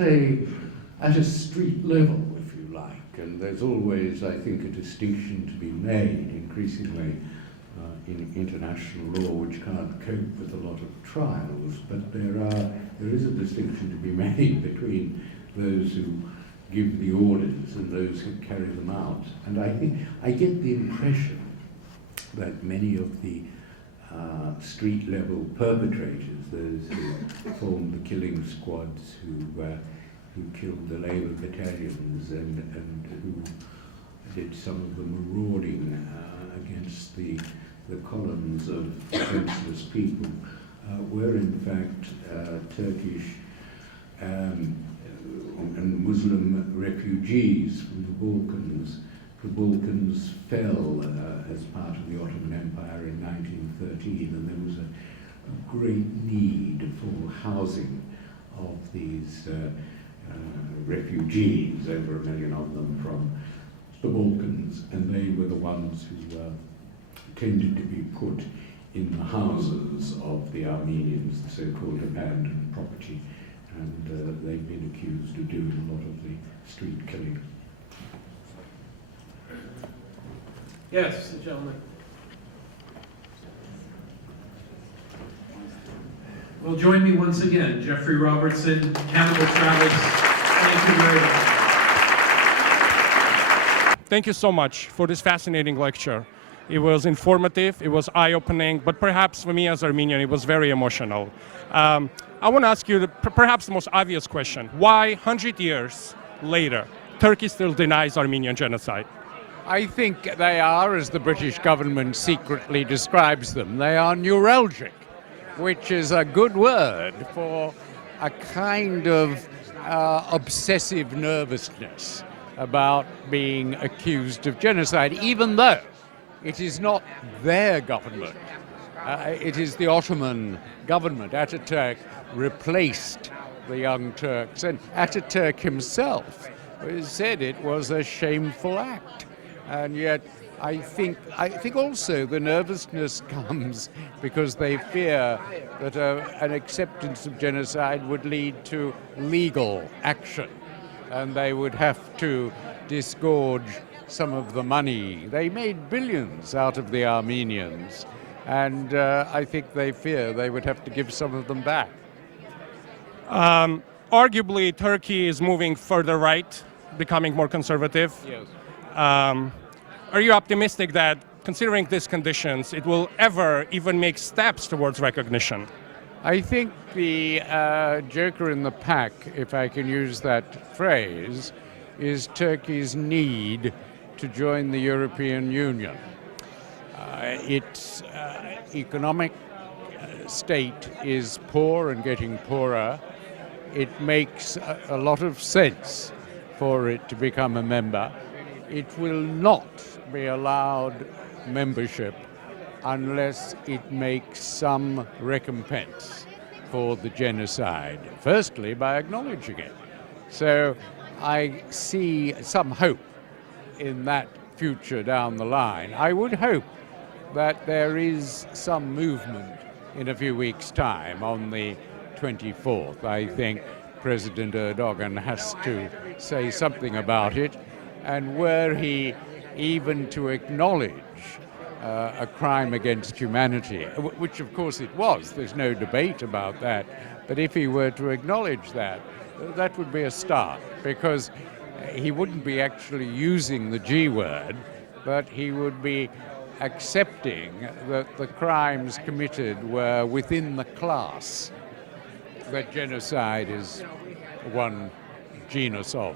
a street level, if you like, and there's always, I think, a distinction to be made increasingly in international law, which can't cope with a lot of trials, but there is a distinction to be made between those who give the orders and those who carry them out. And I get the impression that many of the street level perpetrators, those who formed the killing squads, who killed the Labour battalions and who did some of the marauding against the columns of defenseless people, were in fact Turkish and Muslim refugees from the Balkans. The Balkans fell as part of the Ottoman Empire in 1913, and there was a great need for housing of these refugees, over 1 million of them from the Balkans, and they were the ones who tended to be put in the houses of the Armenians, the so-called abandoned property, and they've been accused of doing a lot of the street killing. Yes, the gentleman. Well, join me once again, Geoffrey Robertson, Hannibal Travis. Thank you very much. Thank you so much for this fascinating lecture. It was informative, it was eye-opening, but perhaps for me as Armenian, it was very emotional. I want to ask you perhaps the most obvious question. Why, 100 years later, Turkey still denies Armenian genocide? I think they are, as the British government secretly describes them, they are neuralgic, which is a good word for a kind of obsessive nervousness about being accused of genocide, even though it is not their government. It is the Ottoman government. Ataturk replaced the Young Turks, and Ataturk himself said it was a shameful act. And yet, I think also the nervousness comes because they fear that an acceptance of genocide would lead to legal action, and they would have to disgorge some of the money. They made billions out of the Armenians, and I think they fear they would have to give some of them back. Arguably, Turkey is moving further right, becoming more conservative. Yes. Are you optimistic that, considering these conditions, it will ever even make steps towards recognition? I think the joker in the pack, if I can use that phrase, is Turkey's need to join the European Union. its economic state is poor and getting poorer. It makes a lot of sense for it to become a member. It will not be allowed membership unless it makes some recompense for the genocide, firstly by acknowledging it. So I see some hope in that future down the line. I would hope that there is some movement in a few weeks' time on the 24th. I think President Erdogan has to say something about it, and were he even to acknowledge a crime against humanity, which of course it was, there's no debate about that, but if he were to acknowledge that, that would be a start, because he wouldn't be actually using the G word, but he would be accepting that the crimes committed were within the class that genocide is one genus of.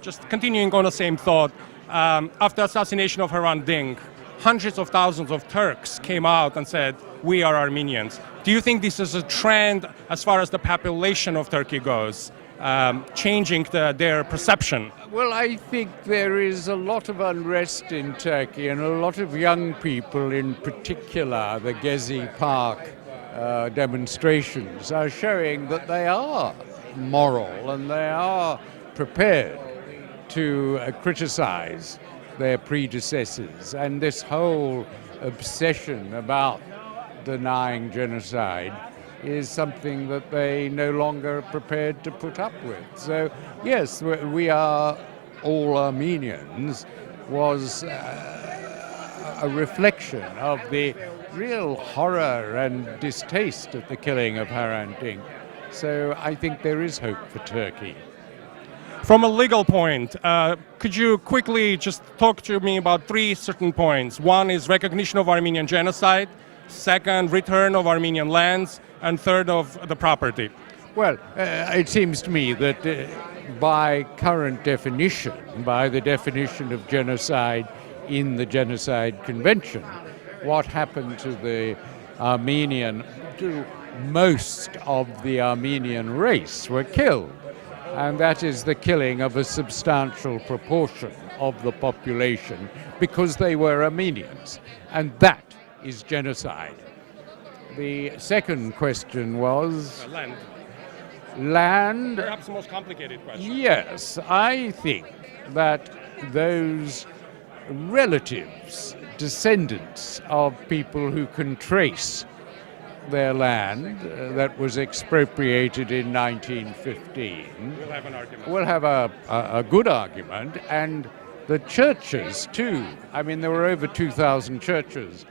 Just continuing on the same thought, after assassination of Hrant Dink, hundreds of thousands of Turks came out and said, we are Armenians. Do you think this is a trend as far as the population of Turkey goes, changing their perception? Well, I think there is a lot of unrest in Turkey, and a lot of young people, in particular the Gezi Park demonstrations, are showing that they are moral and they are prepared to criticize their predecessors. And this whole obsession about denying genocide is something that they no longer are prepared to put up with. So yes, we are all Armenians was a reflection of the real horror and distaste at the killing of Hrant Dink. So I think there is hope for Turkey. From a legal point, could you quickly just talk to me about three certain points? One is recognition of Armenian genocide, second, return of Armenian lands, and third, of the property. Well, it seems to me that by current definition, by the definition of genocide in the Genocide Convention, what happened to the Armenian, to most of the Armenian race were killed. And that is the killing of a substantial proportion of the population because they were Armenians. And that is genocide. The second question was... Land. Land. Perhaps the most complicated question. Yes, I think that those relatives, descendants of people who can trace their land that was expropriated in 1915 We'll have an argument. will have a good argument, and the churches too. I mean, there were over 2,000 churches.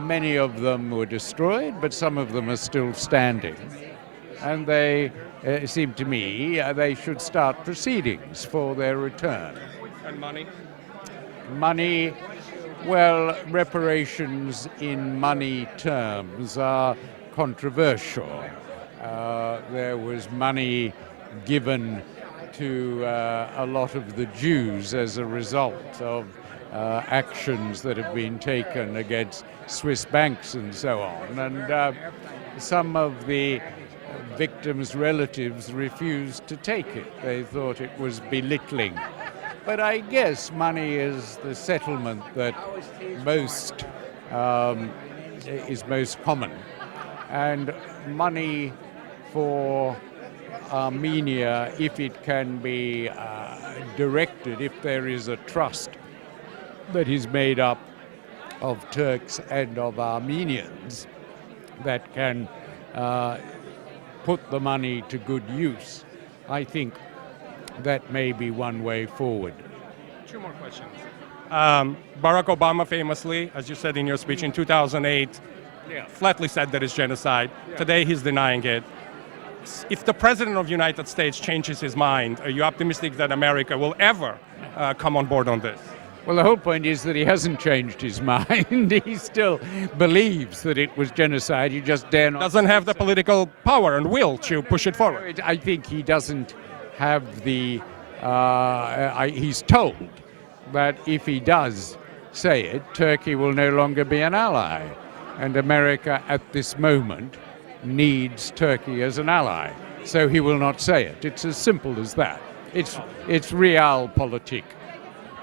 Many of them were destroyed, but some of them are still standing. And they seem to me they should start proceedings for their return. And money? Money, well, reparations in money terms are controversial. There was money given to a lot of the Jews as a result of actions that have been taken against Swiss banks and so on. And some of the victims' relatives refused to take it. They thought it was belittling. But I guess money is the settlement that is most common. And money for Armenia, if it can be directed, if there is a trust that is made up of Turks and of Armenians that can put the money to good use, I think that may be one way forward. Two more questions. Barack Obama famously, as you said in your speech in 2008, flatly said that it's genocide. Today he's denying it. If the President of the United States changes his mind, are you optimistic that America will ever come on board on this? Well, the whole point is that he hasn't changed his mind. He still believes that it was genocide. He just dare not. Doesn't have the political power and will to push it forward. I think he doesn't have the... he's told that if he does say it, Turkey will no longer be an ally. And America at this moment needs Turkey as an ally. So he will not say it. It's as simple as that. It's realpolitik.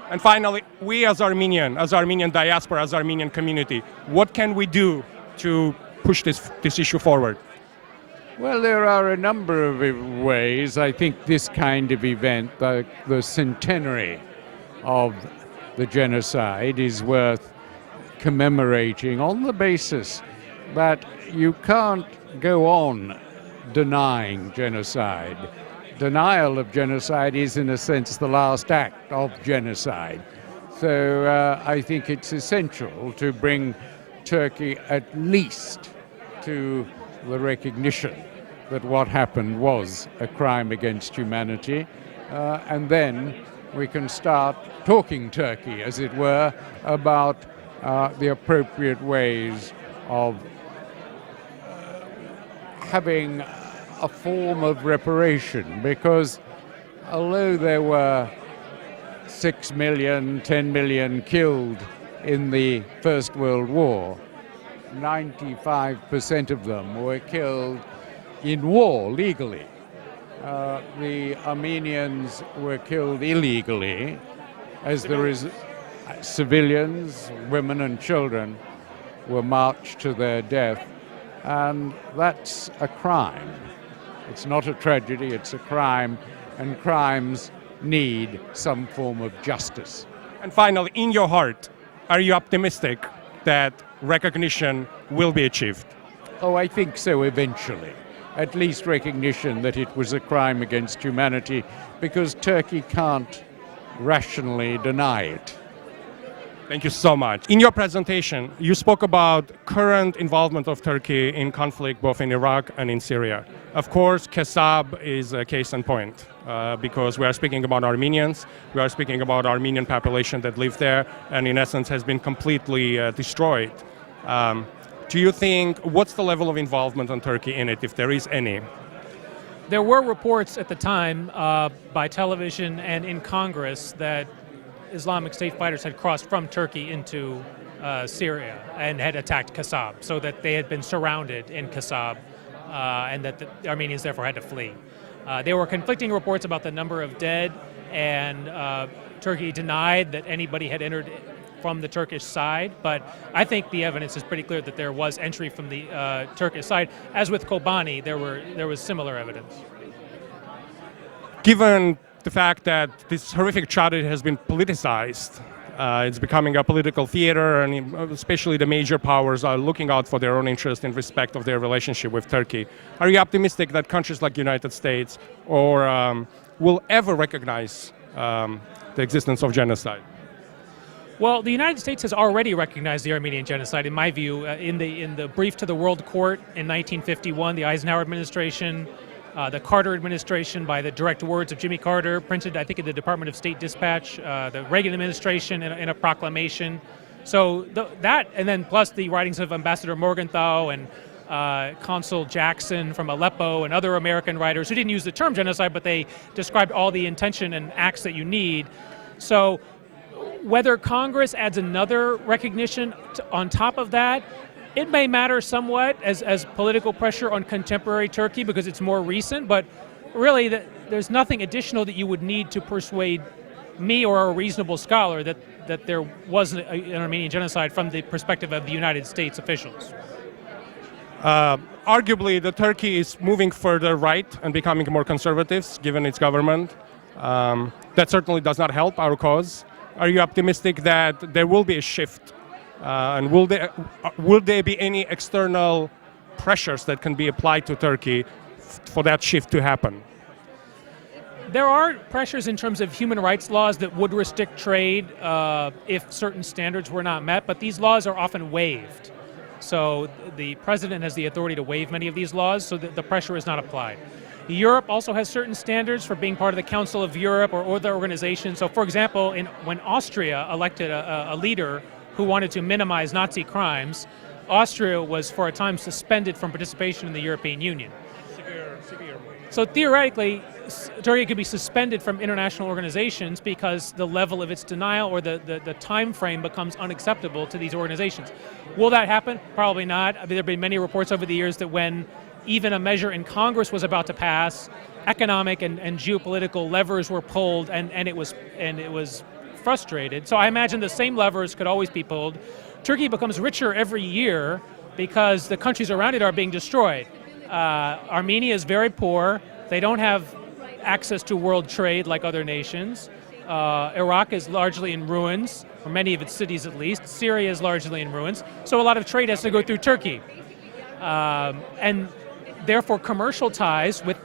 And finally, we as Armenian diaspora, as Armenian community, what can we do to push this issue forward? Well, there are a number of ways. I think this kind of event, the centenary of the genocide, is worth commemorating on the basis that you can't go on denying genocide. Denial of genocide is, in a sense, the last act of genocide. So I think it's essential to bring Turkey at least to the recognition that what happened was a crime against humanity, and then we can start talking Turkey, as it were, about the appropriate ways of having a form of reparation, because although there were 6 million, 10 million killed in the First World War, 95% of them were killed in war legally. The Armenians were killed illegally, as there is civilians, women and children were marched to their death, and that's a crime. It's not a tragedy, it's a crime, and crimes need some form of justice. And finally, in your heart, are you optimistic that recognition will be achieved? Oh, I think so eventually. At least recognition that it was a crime against humanity, because Turkey can't rationally deny it. Thank you so much. In your presentation, you spoke about current involvement of Turkey in conflict both in Iraq and in Syria. Of course, Kasab is a case in point because we are speaking about Armenians, we are speaking about Armenian population that live there and in essence has been completely destroyed. Do you think, what's the level of involvement on Turkey in it, if there is any? There were reports at the time by television and in Congress that Islamic State fighters had crossed from Turkey into Syria and had attacked Kasab, so that they had been surrounded in Kasab and that the Armenians therefore had to flee. There were conflicting reports about the number of dead, and Turkey denied that anybody had entered from the Turkish side, but I think the evidence is pretty clear that there was entry from the Turkish side. As with Kobani, there was similar evidence. Given the fact that this horrific tragedy has been politicized, it's becoming a political theater, and especially the major powers are looking out for their own interest in respect of their relationship with Turkey. Are you optimistic that countries like the United States will ever recognize the existence of genocide? Well, the United States has already recognized the Armenian genocide, in my view, in the brief to the World Court in 1951, the Eisenhower administration, the Carter administration by the direct words of Jimmy Carter, printed, I think, in the Department of State Dispatch, the Reagan administration in a proclamation. So that, and then plus the writings of Ambassador Morgenthau and Consul Jackson from Aleppo and other American writers who didn't use the term genocide, but they described all the intention and acts that you need. So whether Congress adds another recognition on top of that, it may matter somewhat as political pressure on contemporary Turkey because it's more recent, but really there's nothing additional that you would need to persuade me or a reasonable scholar that there was an Armenian genocide from the perspective of the United States officials. Arguably, the Turkey is moving further right and becoming more conservative given its government. That certainly does not help our cause. Are you optimistic that there will be a shift? And will there be any external pressures that can be applied to Turkey for that shift to happen? There are pressures in terms of human rights laws that would restrict trade if certain standards were not met, but these laws are often waived. So the president has the authority to waive many of these laws, so that the pressure is not applied. Europe also has certain standards for being part of the Council of Europe or other organizations. So for example, when Austria elected a leader who wanted to minimize Nazi crimes, Austria was for a time suspended from participation in the European Union. Severe. So theoretically, Turkey could be suspended from international organizations because the level of its denial or the time frame becomes unacceptable to these organizations. Will that happen? Probably not. I mean, there have been many reports over the years that when even a measure in Congress was about to pass, economic and geopolitical levers were pulled, and it was frustrated. So I imagine the same levers could always be pulled. Turkey becomes richer every year because the countries around it are being destroyed. Armenia is very poor. They don't have access to world trade like other nations. Iraq is largely in ruins, or many of its cities at least. Syria is largely in ruins. So a lot of trade has to go through Turkey. And therefore commercial ties with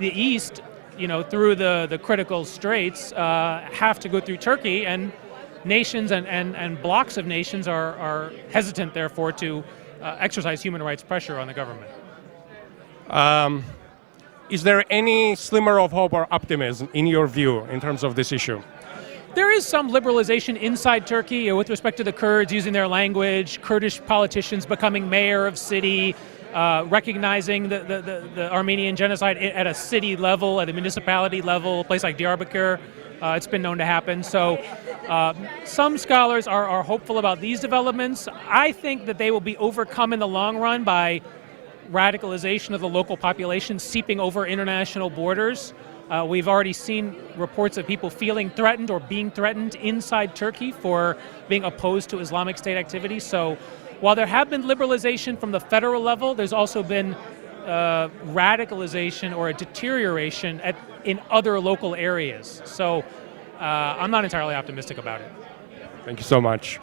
the East, through the critical straits, have to go through Turkey, and nations and blocks of nations are hesitant, therefore, to exercise human rights pressure on the government. Is there any slimmer of hope or optimism in your view in terms of this issue? There is some liberalization inside Turkey with respect to the Kurds using their language, Kurdish politicians becoming mayor of city, recognizing the Armenian genocide at a city level, at a municipality level, a place like Diyarbakir. It's been known to happen. So some scholars are hopeful about these developments. I think that they will be overcome in the long run by radicalization of the local population seeping over international borders. We've already seen reports of people feeling threatened or being threatened inside Turkey for being opposed to Islamic State activity. So while there have been liberalization from the federal level, there's also been radicalization or a deterioration in other local areas. So I'm not entirely optimistic about it. Thank you so much.